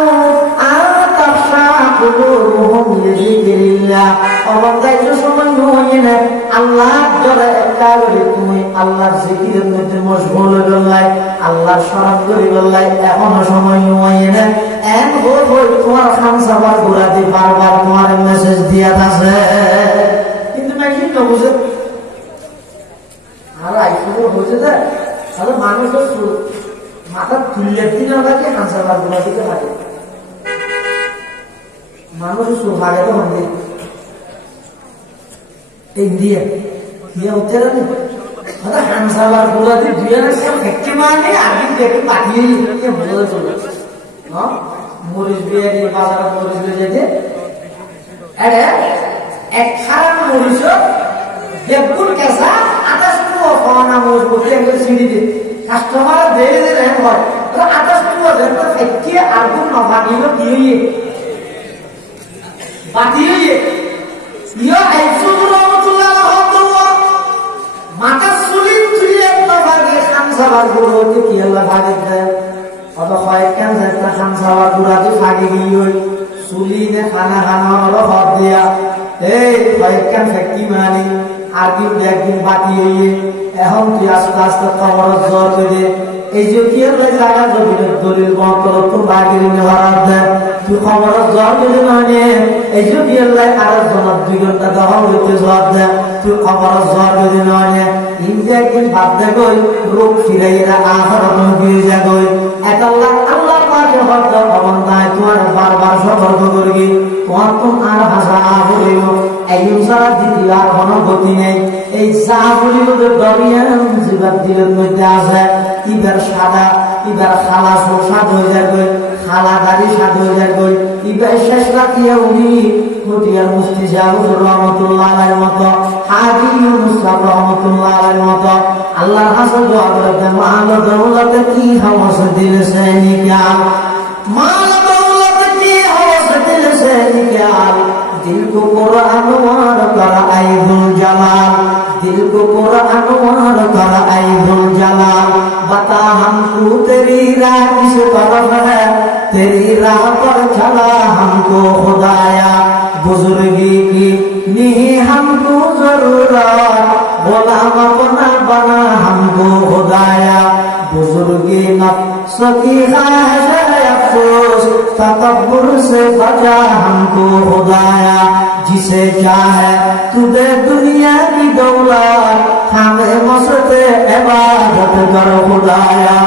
আতাখশা কুলুবুহুম লিযিকরিল্লাহ অবন দাইতে সময় নয় না আল্লাহ জলে একটা করে তুমি আল্লাহর জিকিরের মধ্যে মশগুল হইলাই আল্লাহর শরণ করি বললাই এখনো সময় নয় না এন হই তোমার খানসাবার ঘোরা দিয়ে বারবার তোমার মেসেজ দিয়া আছে কিন্তু মেশিন না বুঝে আর আইফোন হয়েছে যে তাহলে মানুষের মাথা তুললে দিন আমাকে খানসাবার ঘোরা দিতে পারে মানুষের সুখ আগে তো মন্দির India, dia utara ni. Ada Hansabar bola di dia ni सब फैक्ट्री माने आगे देखे पार्टी ये बोला चलो, हाँ मोरिस बिया di बाजार मोरिस बिया jadi, ada ekharan morisो jebul कैसा atas tu orang moris bola yang bersini di customer deh yang buat, kalau atas tu ada tu factory आगे नवाbi lo dia ye, party ye, dia itu মাথা চুলি চুলি একটা ভাগে খানসাবার গুঁড়ো হতে কি আল্লাহ ভাগে দেয় অত হয় কেন একটা খানসাবার গুঁড়াতে ভাগে গিয়ে চুলি নে খানা খানা হলো হব দিয়া এই হয় কেন ফ্যাক্টরি মানি আর কি একদিন বাকি হইয়ে এখন তুই আস্তে আস্তে খবর জ্বর করে এই যে কি আল্লাহ জায়গা জমিনের দলিল বন্তর তোর বাগির নেওয়ার দেয় তুই খবর জ্বর করে মানে এই যে কি আল্লাহ আর জনাব 2 ঘন্টা দহন হইতে জ্বর দেয় তুই খবর জ্বর করে নয় ইন্ডিয়া একদিন বাদ দেখই রোগ ফিরাইরা আহরণ হয়ে যাগই এক আল্লাহ আল্লাহ পাকে হয়ত অবন্ধায় তোমার বারবার সতর্ক করবি তোমার তো আর ভাষা বলিব একজন সারা দ্বিতীয় আর কোনো গতি নেই এই যা বলিব দরিয়ান জীবাত দিলের মধ্যে আছে ইবার সাদা ইবার খালা সাদ হয়ে যাবে খালা দাড়ি সাদ হয়ে যাবে ইবার শেষ রাখিয়া উনি মতিয়ার মুফতি জাহুর রহমাতুল্লাহ আলাইহির মতো হাজী মুসাফ রহমাতুল্লাহ আলাইহির মতো আল্লাহর হাসন দোয়া করতে মাল দৌলত কি হওয়াস দিল সে নিকাল মাল দৌলত কি হওয়াস দিল সে নিকাল दिल को कुरान वार कर आइदुल जलाल दिल को कुरान वार कर आइदुल जलाल बता हमको तेरी राह किस तरफ है तेरी राह पर चला हमको खुदाया बुजुर्गी की नहीं हमको जरूरत गुलाम अपना बना हमको खुदाया बुजुर्गी नफ्स की ख्वाहिश है अफसोस तकब्बुर से बचा हमको खुदाया जिसे चाहे तू दे दुनिया की दौलत हमें मस्ते इबादत कर खुदाया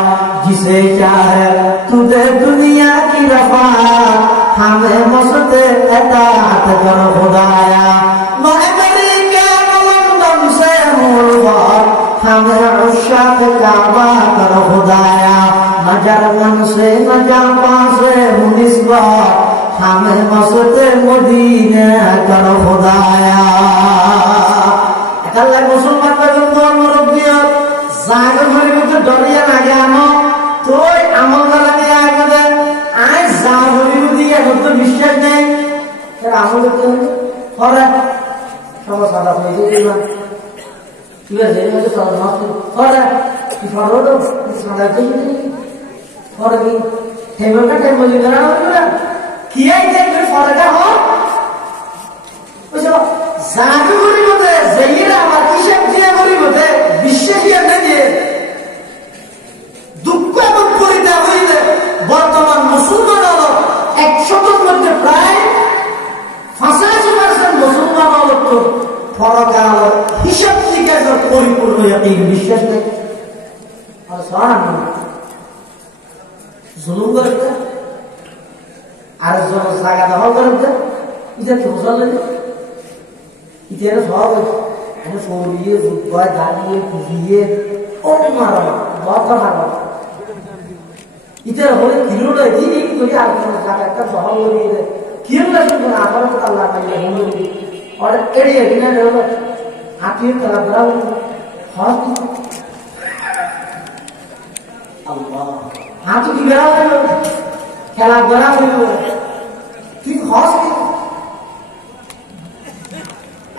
जिसे चाहे तू दे दुनिया की रफ़ात हमें मस्ते एतात कर खुदाया न अमेरिका न लंदन से मुल्क हमें उशाक काबा कर खुदाया न जर्मन से न जापान से निस्बत हमें मस्ते मदीना कर खुदाया अल्लाह मुसलमान बंधुओं मुरब्बिया जागे भरे मধ্যে ডরিয়া লাগে আনো তোই আমল করা নিয়ে আগে আজ যা ভরি দিয়ে এখন তো বিশ্বাস নেই এর আমল করতে পরে সমস্যা হয়ে যায় কি আছে এই মধ্যে সব নষ্ট পরে কি ফরওয়ার্ড সাদা দিয়ে পরে কি হেমকা টাইম বলি করা হবে কি আইতে ফরওয়ার্ড হয় বুঝছো জাগে ভরি মধ্যে যাইরা আমার হিসাব দিয়ে ভরি মধ্যে বিশ্বাসী আর নেই দুঃখ এবং পরিতাপ হইলে বর্তমান মুসলমান হলো 100 মধ্যে প্রায় 85% মুসলমান হলো তো ফরক হলো হিসাব নিকাশ পরিপূর্ণ এই বিশ্বাস নেই আর সারান জুলুম করতে আর জন জায়গা দখল করতে এটা তো বুঝলে এটা সব এনে সরিয়ে জুবায় দাঁড়িয়ে খুঁজিয়ে ও মারা বাবা মারা ইতার হলে কিলোটা দিই করি আর কোন জায়গা একটা দখল করিয়ে দেয় কিলোটা শুধু না আমার তো আল্লাহ পাইলে হলো আর এড়িয়ে কিনা হলো হাতিয়ে তারা বড় হস আল্লাহ হাতি কি বেড়া হলো খেলা বেড়া হলো কি হস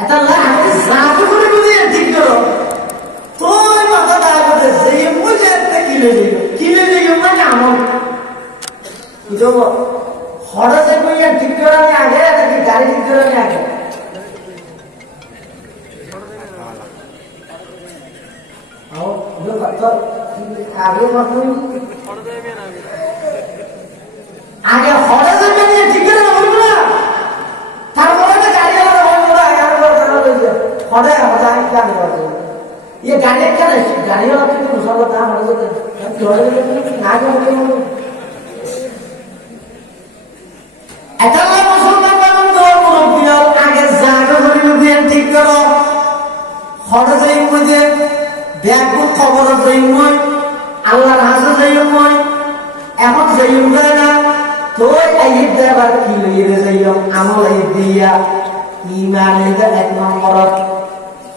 এটা আল্লাহ আমাদের জাদু করে দিয়ে ঠিক করো তোর মাথা দাঁড়াতে যে মুঝে একটা কিলে যাইও মানে আমল বুঝব হঠাৎ কইয়া ঠিক করার আগে নাকি গাড়ি ঠিক করার আগে আগে হঠাৎ ঠিক করে বলবো না তারপরে গাড়ি হঠাৎ হঠাৎ গাড়ি ये गाड़ी क्या है गाड़ी वाला तो मुसल्ला था हमारे तो ना जो এটা না মুসলমান বান্দা মুরব্বিয়া আগে জায়গা করে দিয়ে ঠিক করো হড়ে যাই মধ্যে ব্যাগু খবর যাই মই আল্লাহর হাজে যাই মই এখন যাই যায় না তো এই দেবার কি লইয়ে যাইও আমল এই দিয়া ঈমানের এক নম্বর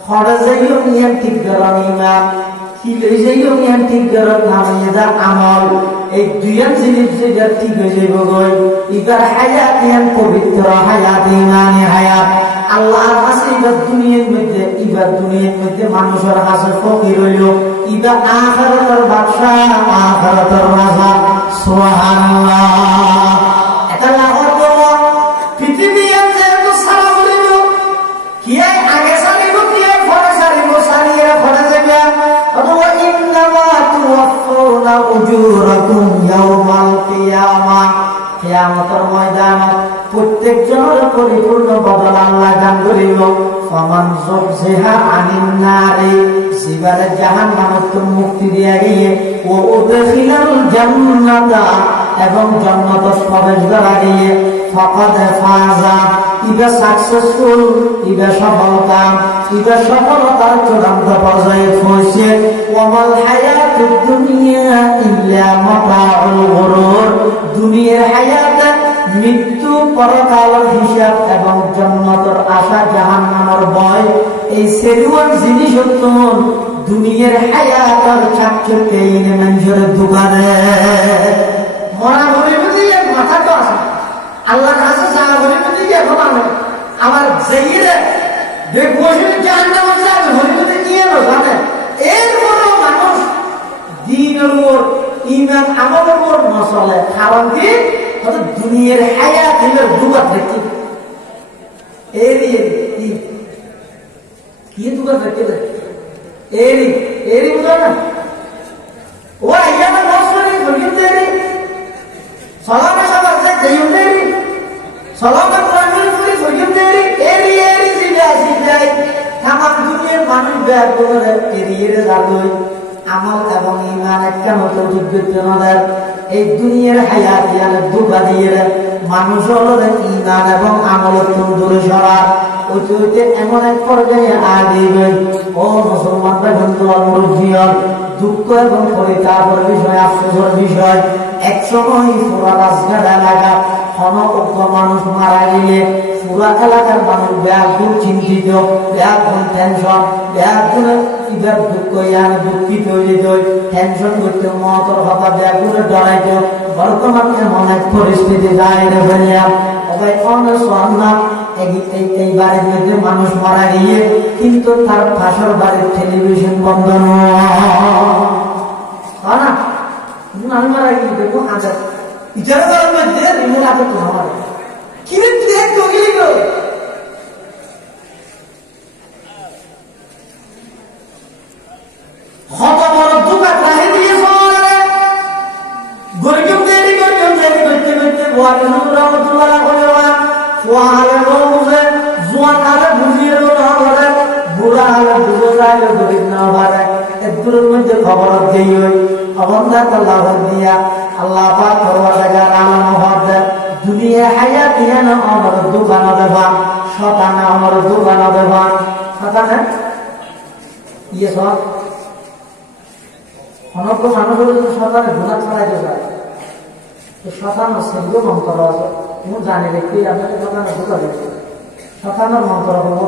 হড়ে যাইও নিয়ম ঠিক করো ঈমান কি লই যাইও নিয়ম ঠিক করো নামে দা আমল এই দুইয়ান জিনিস যেটা ঠিক হয়ে যাইব গই ইবার হায়াত ইয়ান পবিত্র হায়াত ঈমানি হায়াত আল্লাহর কাছে ইবার দুনিয়ার মধ্যে মানুষের কাছে ফকির হইল ইবার আখিরাতের বাদশা আখিরাতের রাজা সুবহানাল্লাহ এটা লাহর তো পৃথিবী যে সারা বলিল কি আগে সারিব কি পরে সারিব সারিয়ে পরে যাবে অথবা ইন্নামা তুওয়াফাউনা উজুরাকুম ইয়াউমাল কিয়ামা কিয়ামতের ময়দানে প্রত্যেকজনের পরিপূর্ণ বদল আল্লাহ দান করিব ফামান যুযিহা আনিন নারি সিবারে জাহান্নামের থেকে মুক্তি দিয়া গিয়ে ও উদখিলাল জান্নাতা এবং জান্নাতে প্রবেশ করা গিয়ে ফাকাদ ফাজা ইবা সাকসেসফুল ইবা সফলতার চূড়ান্ত পর্যায়ে পৌঁছে ওয়ামাল হায়াতুদ দুনিয়া ইল্লা মাতাউল গুরুর দুনিয়ার হায়াত মৃত্যু পরকালের হিসাব এবং জান্নাতের আশা জাহান্নামের ভয় এই সেরুয়ান জিনিস হতো দুনিয়ার হায়াতের চাকচকে এনে মানুষের দোকানে মরা হলে বুঝিয়ে মাথা তো আসে আল্লাহর কাছে যাওয়া হলে বুঝিয়ে এখন আমার যেইরে বসে জাহান্নামে যাবে হলে বুঝি নিয়ে এলো জানে এরপরেও মানুষ দিনের উপর ইমান আমলের উপর মশলে কারণ কি দুনিয়ার হায়াত হলো দুবার দেখি কি দুবার দেখতে এরি বুঝো না ও আইয়ানা মশলে বলতে সালামে সালাম যাই উঠেরি সালামে কোরআনের পড়ি বলতে এরি জিবাই তামাম দুনিয়ার মানুষ ব্যাগ করে এরিয়ে যাবে আমল এবং ঈমান একটা মতো যোগ্যতা নদের এই দুনিয়ার হায়াত ইয়ার দুবা দিয়ে মানুষ হলো ঈমান এবং আমলের দূরে সরা ওইতে এমন এক পর্যায়ে আগিয়ে ও মুসলমানরা বন্ধু মুরব্বিয়ন দুঃখ এবং পরিতাপের বিষয় আফসোসের বিষয় একসময় পুরা রাজঘাট এলাকা অনজ্ঞ মানুষ মারা গেলে পুরা এলাকার মানুষ ব্যাকুল চিন্তিত ব্যাকুল টেনশন ব্যাকুল ইবার দুঃখ ইয়ান দুঃখিত হয়ে যেত টেনশন করতে মতর হতা ব্যাকুলে ডরাইত বর্তমানে এমন এক পরিস্থিতি দাঁড়িয়ে ফেললাম সবাই অনসন্না এই বাড়ির মধ্যে মানুষ মারা গিয়ে কিন্তু তার ফাঁসর বাড়ির টেলিভিশন বন্ধ না আমি মারা গিয়ে দেখবো আজাদ ইজারা করার মধ্যে রিমোট আছে তো আমার কিনে দেখ তো গেলি তো কত বড় দোকান রাখে দিয়ে গরিব দেরি করতে করতে ওয়াকে রহমতুল্লাহ করে ওয়ালে বুঝে জোয়ান আলে বুঝিয়ে না করে বুড়া আলে বুঝে যায় গরিব না পারে এর মধ্যে খবর দিয়ে হই অবন্ধাত আল্লাহ দিয়া আল্লাহ পাক পরওয়ারদিগার আলম হদ দুনিয়া হায়াত ইয়ানা আমার দোকান দেবা শতানা আমার দোকান দেবা শতানা ইয়ে সব অনজ্ঞ মানুষের শতানে গুণা ছড়াইতে যায় তো শতানো সেগুলো মন্ত্র আছে তুমি জানি দেখি আপনাকে শতানো ঢুকা দিচ্ছে শতানোর মন্ত্র হবো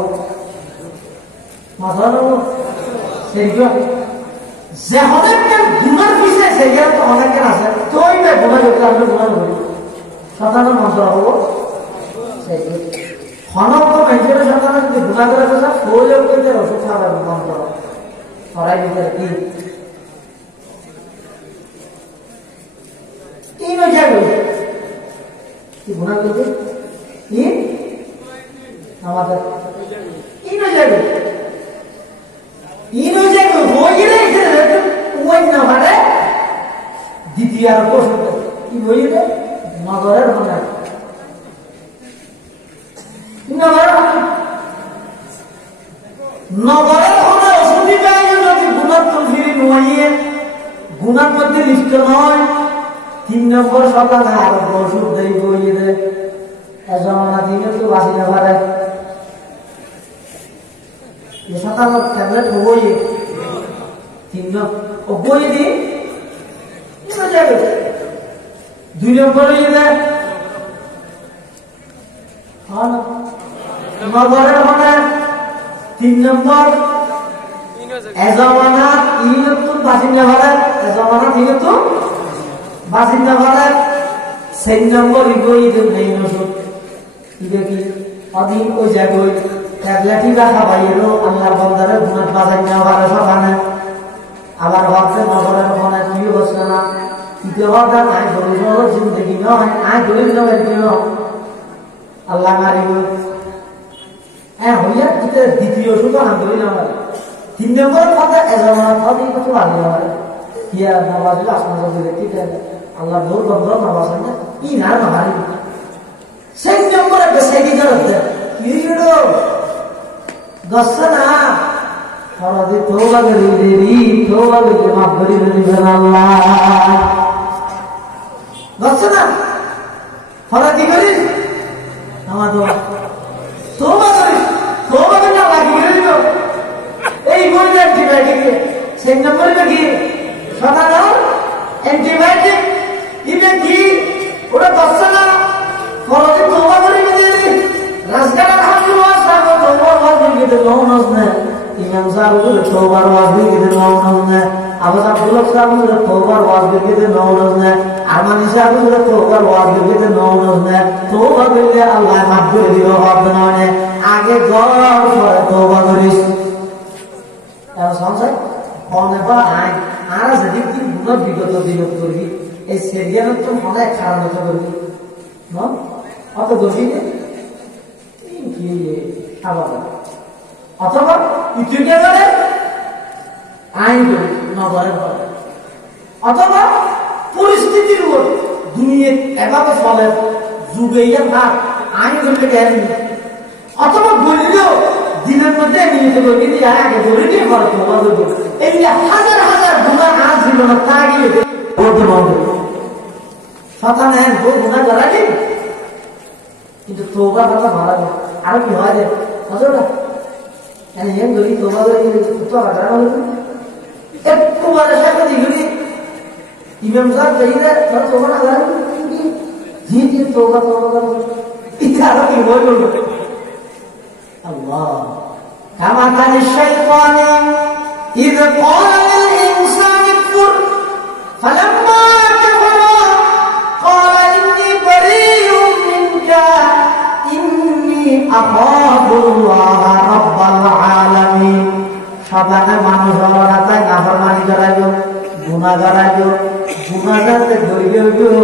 মন্ত্র হবো সেগুলো যে অনেকের গুণার পিছিয়ে সেগুলো তো অনেকের আছে তো ওইটা গুণা করতে আমরা গুণা করি শতানোর মন্ত্র হবো সেগুলো অনজ্ঞ মানুষের শতানো যদি গুণা করে তো সব শরীরের করতে ওষুধ খাবার মন্ত্র সরাই ভিতরে কি तीन हो जाएगा कि गुना करते ये हमारा तीन हो जाएगा वो ही नहीं वो ही ना हमारे द्वितीय को कि वो ही नहीं नगरेर होना नगरेर होना असुविधा है जो गुना तो फिर नहीं गुना मध्य लिस्ट नয় 3 নম্বর শতাংশ আর ওষুধ দেই বইয়ে দে এজমানা দিনে তো বাসি না পারে এই শতাংশ ট্যাবলেট বইয়ে 3 ও বইয়ে দি না যাবে 2 নম্বর হয়ে যায় হ্যাঁ নগরের মানে 3 নম্বর এজমানা ইন তো বাসি না পারে এজমানা দিনে তো বাসিন্দা বলে সেই নম্বর ইগোই দেব নেই নসুদ ইবে কি অদিন ওই জায়গায় ট্যাবলেটই রাখা বাইরেও আল্লাহর বান্দারে গুনাহ বাজাই না পারে সকানে আবার ভাবছে নগরের মনে কি বসে না ইতে হওয়া নাই দরিদ্র জিন্দগি নয় আয় দরিদ্র কেন আল্লাহ মারিব হ্যাঁ হইয়া ইতে দ্বিতীয় ওষুধ আন্দোলন আমার 3 নম্বর কথা এজমা অদিন কত ভালো হয় কিয়া নবাজুল আসমান জলে ঠিক আছে আল্লাহ নূর বন্ধ নবাজ না ই না মারি সেই নম্বরে বেসাইদি করতে ইরিডো দসনা ফরদে তওবা করি দেরি তওবা করে মাফ করে দিবেন আল্লাহ দসনা ফরদি করি আমাদের তওবা করে লাগি গেল এই বইটা অ্যান্টিবায়োটিক সেই নম্বরে কি সাধারণ অ্যান্টিবায়োটিক ইবে কি ওটা দসনা ফরদে তওবা করে দিলি রাজগাড়া হামলুয়া সাহেব তওবার ওয়াজ দিতে নওনাজ না ইমাম সাহেব তওবার ওয়াজ দিতে নওনাজ না আবু আব্দুল্লাহ সাহেব তওবার ওয়াজ দিতে নওনাজ না আমানি সাহেব তওবার ওয়াজ দিতে নওনাজ না তওবা করলে আল্লাহ মাফ করে দিবে হবে না আগে গড় পরে তওবা করিস এমন সংসার অনেকবার আর যদি কি গুণ বিগত বিগত করবি এই সেরিয়াল তো অনেক খারাপ হতে করবি অত দোষী কি খাবার অথবা ইতিকে করে আইন করি নগরের ঘরে অথবা পরিস্থিতির উপর দুনিয়া এভাবে ফলে যুগে থাক আইন করলে কেন অথবা বললেও দিনের মধ্যে নিয়ে যাবো কিন্তু আগে ধরে নিয়ে ঘর এই হাজার হাজার গুণা আজ ছিল না তা গিয়ে বলতে বলতে শতানের বউ গুনাহ করালি কিন্তু তওবার কথা ভালো না আর কি হয় রে হজরটা মানে এম যদি তওবা করে তো আদা হলো একটু বারে সাথে দিগুলি ইমাম সাহেব কইরা তওবা না করে জি জি তওবা করে এটা আর কি বলবো আল্লাহ কামা কাল শাইতান إذ قال للإنسان اكفر فلما كفر قال إني بريء منك إني أخاف الله رب العالمين সাধারণ মানুষ হওয়ার তাই নাফরমানি করাইলো গুনাহ করাইলো গুনাহতে ধরিও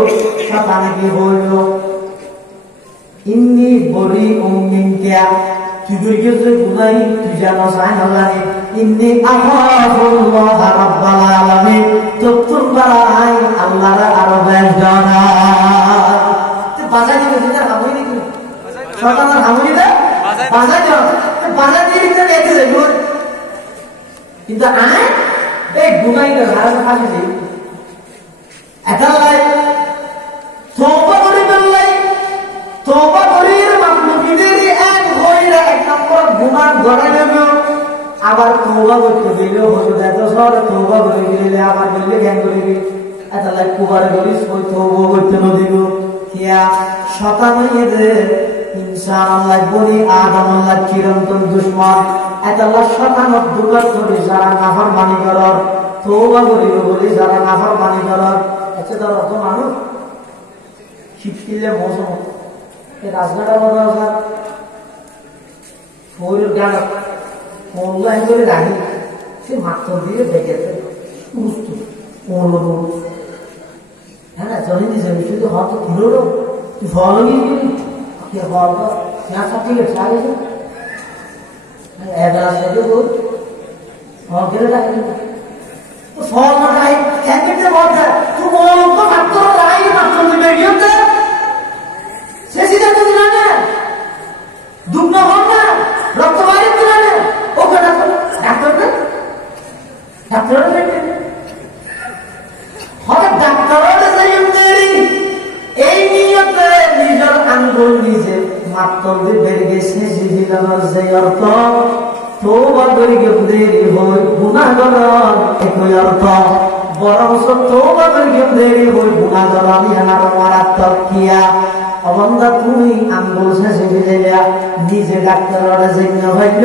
সাধারণ কি হইল ইন্নী বরিউম মিনকা তুই ধরিও যে গুনাহ তুই জানো সাইন আল্লাহি ইন্নী আখাফুল্লাহ রাব্বাল আলামিন তোর বারাই আল্লাহর আরো বেজনা তে বাজা দিবে যেটা হামই দিবি শয়তানের হামই দে বাজা দিও বাজা দিয়ে দিতে এতে যাইব কিন্তু আয় এই গুনাইটা হারাতে ফাঁসি যাই এটা লাই তওবা করে বললাই তওবা করির মামলুকিদের এক হইরা এক নম্বর গুনাহ ধরাই নেবে আবার তওবা করতে দিলেও হলো এত সর তওবা করে দিলে আবার বললে জ্ঞান করে দিবি এটা লাই কুবার করিস ওই তওবা করতে ন দিব কিয়া শতানের ইনসান আল্লাহ বলি আদম আল্লাহ চিরন্তন দুশমন এটা আল্লাহ শতানত দুবার করে যারা নাফরমানি করার তওবা করিব বলি যারা নাফরমানি করার এতে ধর অত মানুষ শীতকিলে মৌসুম এই রাজঘাটা বলা আছে ফৌরের গান অনলাইন করে রাখি সে মাত্র দিয়ে দেখেছে বুঝতো কোন হ্যাঁ জনি দিয়েছে শুধু হয়তো কিলো তুই ফল গিয়ে ফল না সব ঠিক আছে আগে এবার সেটা বল ফল গেলে রাখি তো ফল না খাই একদিকে বলতে তুই বল তো মাত্র রাই মাত্র দিবে গিয়ে সে সিদ্ধান্ত দিল না দুগ্ন হন না রক্ত বাইরে দিল না ওকে ডাক্তার ডাক্তার হঠাৎ ডাক্তার এই নিয়তে নিজের আঙ্গুল নিজে মাত্র বের গেছে জিজিলানোর যে অর্থ তওবা করি দেরি হয় গুনাহ করার একই অর্থ বরং তওবা করি দেরি হয় গুনাহ করার এনার মারাত্মক কিয়া অবন্ধা তুমি আঙ্গুল শেষে দিলে নিজে ডাক্তারের জন্য হইল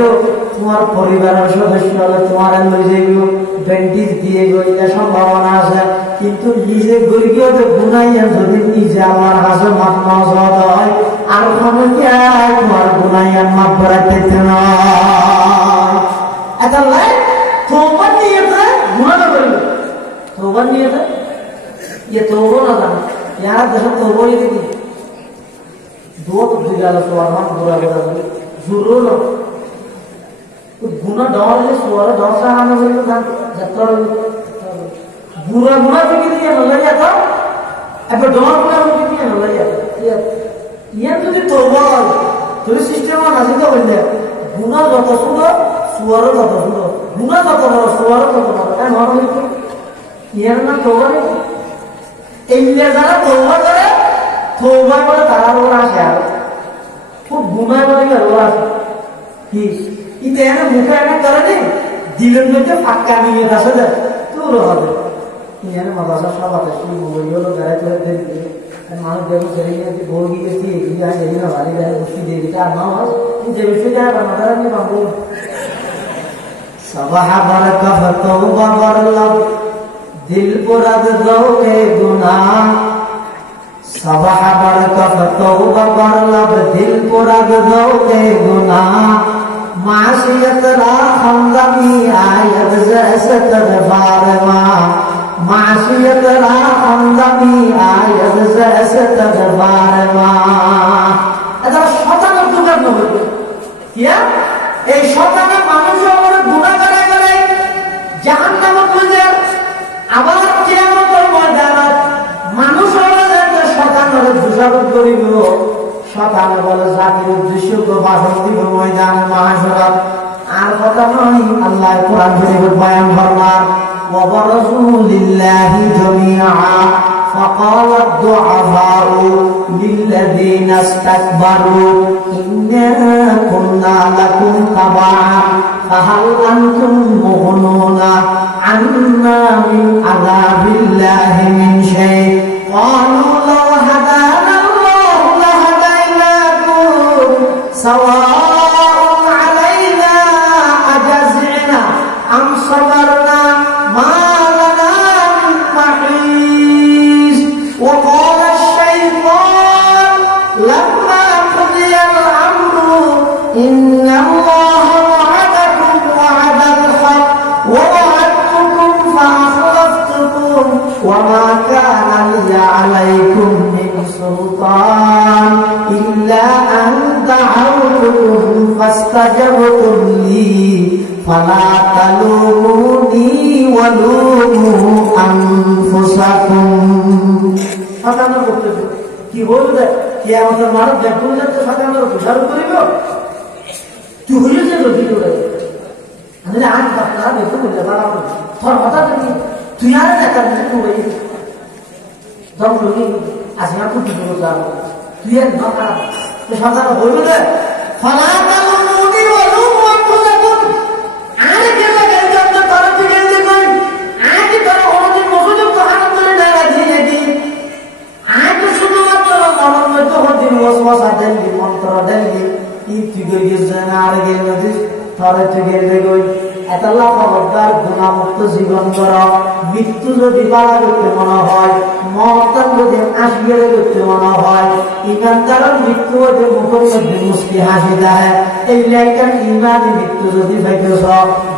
তোমার পরিবারের সদস্য হলে তোমার লই যাইব ব্যান্ডেজ দিয়ে গইলে সম্ভাবনা আছে কিন্তু নিজে গরিও যে গুনাইয়া যদি নিজে আমার হাসে মাপ নজর হয় আর কোনো তোমার গুনাইয়া মাপ করাইতে নয় এটা লাই তোমার নিয়ে গুণাটা করবে তোমার নিয়ে ইয়ে তবু না জানো ইয়ার দেশে তবু দেখি दो तो दिगाला सुवारमान बुरा बुरा जरूर ना तो गुना डॉल ले सुवार डॉल सा आने वाले तो जत्तर बुरा बुरा भी कितनी है नल्ला जाता अब डॉल बुरा भी कितनी है नल्ला जाता ये तो दी तोबा तो सिस्टम में नाज़ी तो बंदे गुना जाता सुनो सुवार जाता सुनो गुना जाता बड़ा सुवार जाता बड़ा क्या नॉर्मल है ये ना तोबा नहीं इंडिया ज़रा तोबा करे তওবা করে তার উপর আসে আর খুব গুনাহ করে আর আসে কি ইতে এনে মুখে এনে করে নি দিলের মধ্যে ফাঁকা নিয়ে আসে দে তোর হবে ইয়ানে মাদ্রাসা সব আছে শুরু হইলো গায়ে চলে দিতে মানুষ দেখো সেরিয়ে যে ভোগী গেছি এই আজ এই না বাড়ি যায় বসি দিয়ে দিতে আর নামাজ কি যে বিষয় যায় বানাদার নিয়ে বাবু সবাহ বারাকাহ তওবা করলাম দিল পুরাদ দৌকে গুনাহ সবাহ বারাকাহ তওবা করলাম দিল পুরাদ দৌকে গুনাহ মাসিয়ত রাখম জামি আয়াত জাসত বারমা মাসিয়ত রাখম জামি আয়াত জাসত বারমা এটা শতান দুবার নবী কিয়া এই শতান মানুষ ওপরে গুনাহ করে করে জাহান্নামে চলে আবার কিয়ামতের ময়দানে মানুষ ওপরে শতানের দোষারোপ করিব শতান বলে জাতির উদ্দেশ্য ভাষণ দিব ময়দান মহাশরাত আর কথা নয় আল্লাহ কোরআন শরীফে বয়ান ফরমান ওয়া রাসূলিল্লাহি জামিআ فقال الضعفاء للذين استكبروا إنا كنا لكم تبعا فهل أنتم مغنون عنا من عذاب الله من شيء قالوا لو هدانا الله لهديناكم سواء علينا أجزعنا أم صبرنا ما لنا من محيص وقال الشيطان لما قضي الأمر إن الله وعدكم وعد الحق ووعدتكم فأخلفتكم وما كان لي عليكم من سلطان إلا أن دعوتكم فاستجبتم لي فلا تلوموني ولوموا أنفسكم সাতানোর করতেছে কি বলবে কি আমাদের মানব দেখুন যাতে সাতানোর প্রচার করিব তুই হইলে যে রবি করে আমি আজ বাচ্চা দেখো বললে বাড়াবো তোর কথা দেখি তুই আর দেখার দেখো ভাই দম রবি আজকে আপনি কি করে যাবো তুই আর বাবা তো সাতানো হইল রে ফালা তালুনি ওয়ালুমু আনফুসাকুম আর কে লাগে জন্য তোর দিকে দেখুন আজ তোর হলদিন মসজিদ তো হাত ধরে না দিয়ে নাকি আজ শুধুমাত্র মনের মধ্যে হলদিন ওয়াসওয়াসা দেন মন্ত্র দেন ই তুই গিয়ে না আর গিয়ে নদীস তোর তুই দেখুন এতলা খবরদার গুণামুক্ত জীবন কর মৃত্যু যদি বাড়া করতে মনে হয় মরতাম যদি আসিয়ে করতে মনে হয় ইমানদারের মৃত্যু হতে মুখের মধ্যে মুস্কি হাসি দেয় এই লেখার ইমানি মৃত্যু যদি পাইতেছ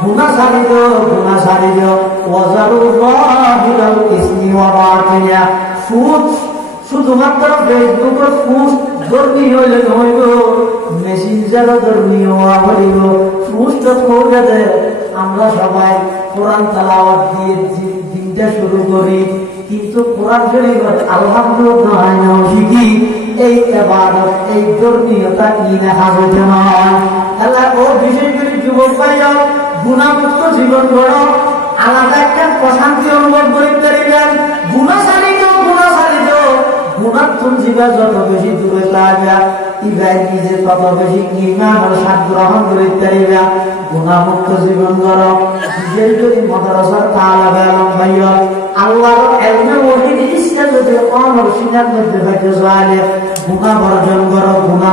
গুণা ছাড়িল ওয়াজারুল্লাহিল ইসমি ওয়া বাতিলা সুদ শুধুমাত্র ফেসবুকের পোস্ট ধর্মী হইলে নহইব মেসেঞ্জারও ধর্মী হওয়া হইব পোস্ট করে আমরা সবাই কোরআন তেলাওয়াত দিয়ে দিনটা শুরু করি কিন্তু কোরআন শরীফ আলহামদুলিল্লাহ শিখি এই ইবাদত এই ধর্মীয়তা কি দেখা হইতে নয় আল্লাহ ও বিশেষ করে যুবক ভাইরা গুণামুক্ত জীবন গড়ো আলাদা একটা প্রশান্তি অনুভব করতে পারিবেন গুণা ছাড়িত গুণার তুম জীবা যত বেশি দূরে লাগা ইবাই নিজে তত বেশি ইমান ও সাত গ্রহণ করতে পারিবা গুণামুক্ত জীবন গড়ো বিশেষ করে মাদ্রাসার তালেবে ইলম ভাইয়া আল্লাহর ইলমে ওহীর ইচ্ছা যদি অনর সিনার মধ্যে হইতে যায় গুনাহ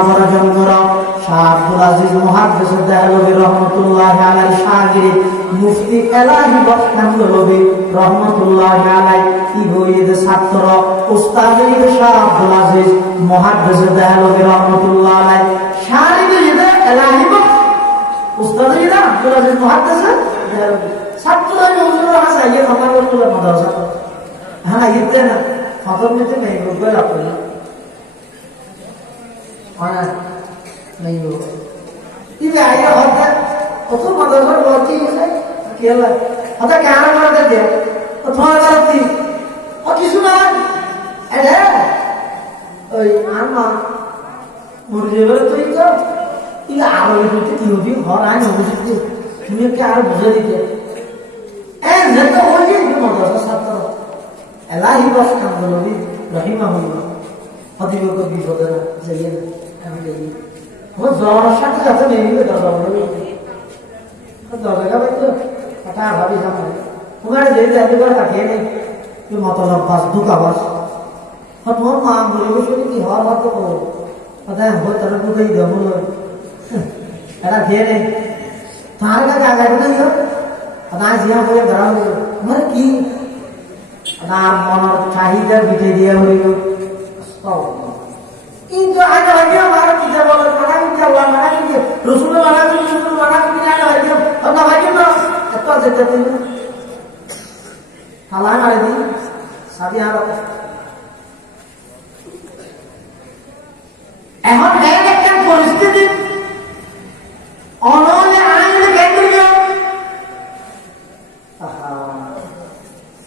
বর্জন করো শাহ আব্দুল আজিজ মুহাদ্দিস দেহলভী রহমাতুল্লাহি আলাইহি শাগিরিদ মুফতি এলাহি বখতানলভী রহমাতুল্লাহি আলাইহি ইবইদের ছাত্র উস্তাদ শাহ আব্দুল আজিজ মুহাদ্দিস দেহলভী রহমাতুল্লাহি আলাইহি শাগিরিদ এলাহি উস্তাদ আব্দুল আজিজ মুহাদ্দিস দেহলভী ছাত্র হুজুর হাসান ইয়ে রহমাতুল্লাহ মাদ্রাসা হ্যাঁ ইতে না ফাতর নিতে নেই গো আপনি হ্যাঁ नहीं हो इधर आया होता तो मदरसा बोलती है केला होता क्या ना कर दे तो थोड़ा करती और किसी ना अरे ओए आमा मुर्गे वाले तो इधर ये आरो ये तो क्यों भी और आए हो सकते तुम्हें क्या आरो बुझा दीजिए ऐ न तो हो गई जो मदरसा साथ अल्लाह बस काम करो भी रहीमहुल्लाह हदीबो को भी बदला चाहिए हम चाहिए वो जोर शट जाते नहीं है तो लगा भाई तो पता भाभी सामने उन्हें दे दे अभी बार रखे नहीं कि मतलब बस दुका बस और वो मां बोले वो शुरू की हर बात को पता है वो तरह को गई दे बोलो ऐसा थे नहीं तार का क्या कहते हैं सर पता है जिया बोले घरा में मर की पता मन चाहिए बिटे दिया हुई को इनको आगे लगे हमारा किसे बोले मना किया हुआ मना किया रसूल मना किया लगे और ना लगे ना तो देते थे हालांकि वाले दिन शादी आ रहा এখন একটা পরিস্থিতি অনলে আইনে কেটে গেল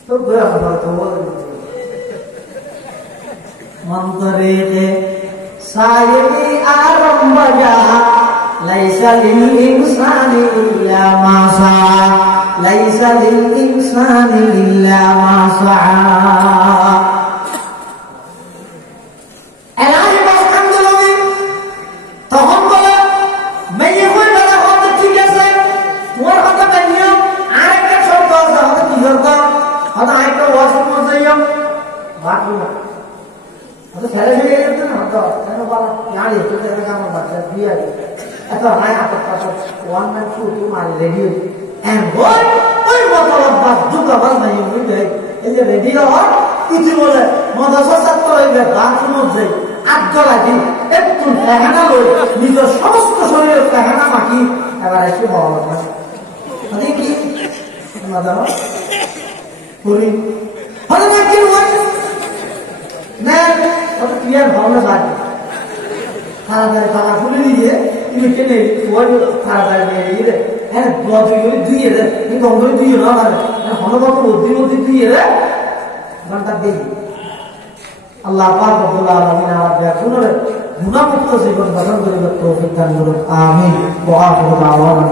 তো গয়া কথা তো মন্তরে সাইদি আরম্ভজা লাইসা লিল ইনসানি ইল্লা মা সা লাইসা লিল ইনসানি ইল্লা মা সা ছেলে ফেলে যেত না তো কেন বলা নারী তো আমার বাচ্চা বিয়ে এত হাই আটক পাশে 1 man 2 মারি রেডিও and what ওই মতলব বাদ দুকাবাজ নাই বুঝলে এই যে রেডিও কিছু বলে মাদ্রাসা ছাত্র হইবে বাথরুমে যাই আটজলাটি একটু ফেহানা লই নিজের সমস্ত শরীরের ফেহানা মাটি এবার এসে বলা কথা মানে কি মাদামা পুরি হলে না কি হয় না কত ক্লিয়ার ভাবনা লাগে তাড়াতাড়ি টাকা খুলে দিয়ে তুমি কেনে ওই তাড়াতাড়ি নিয়ে রে হ্যাঁ দোয়া দুই রে কিন্তু অঙ্গলে দুই না হনগত বুদ্ধি দুই রে ঘন্টা দিই আল্লাহ পাক রব্বুল আলামিন আমাদের পুনরে গুনাহমুক্ত জীবন গঠন করিবার তৌফিক দান করুন আমিন ওয়া আখিরু দাওয়ানা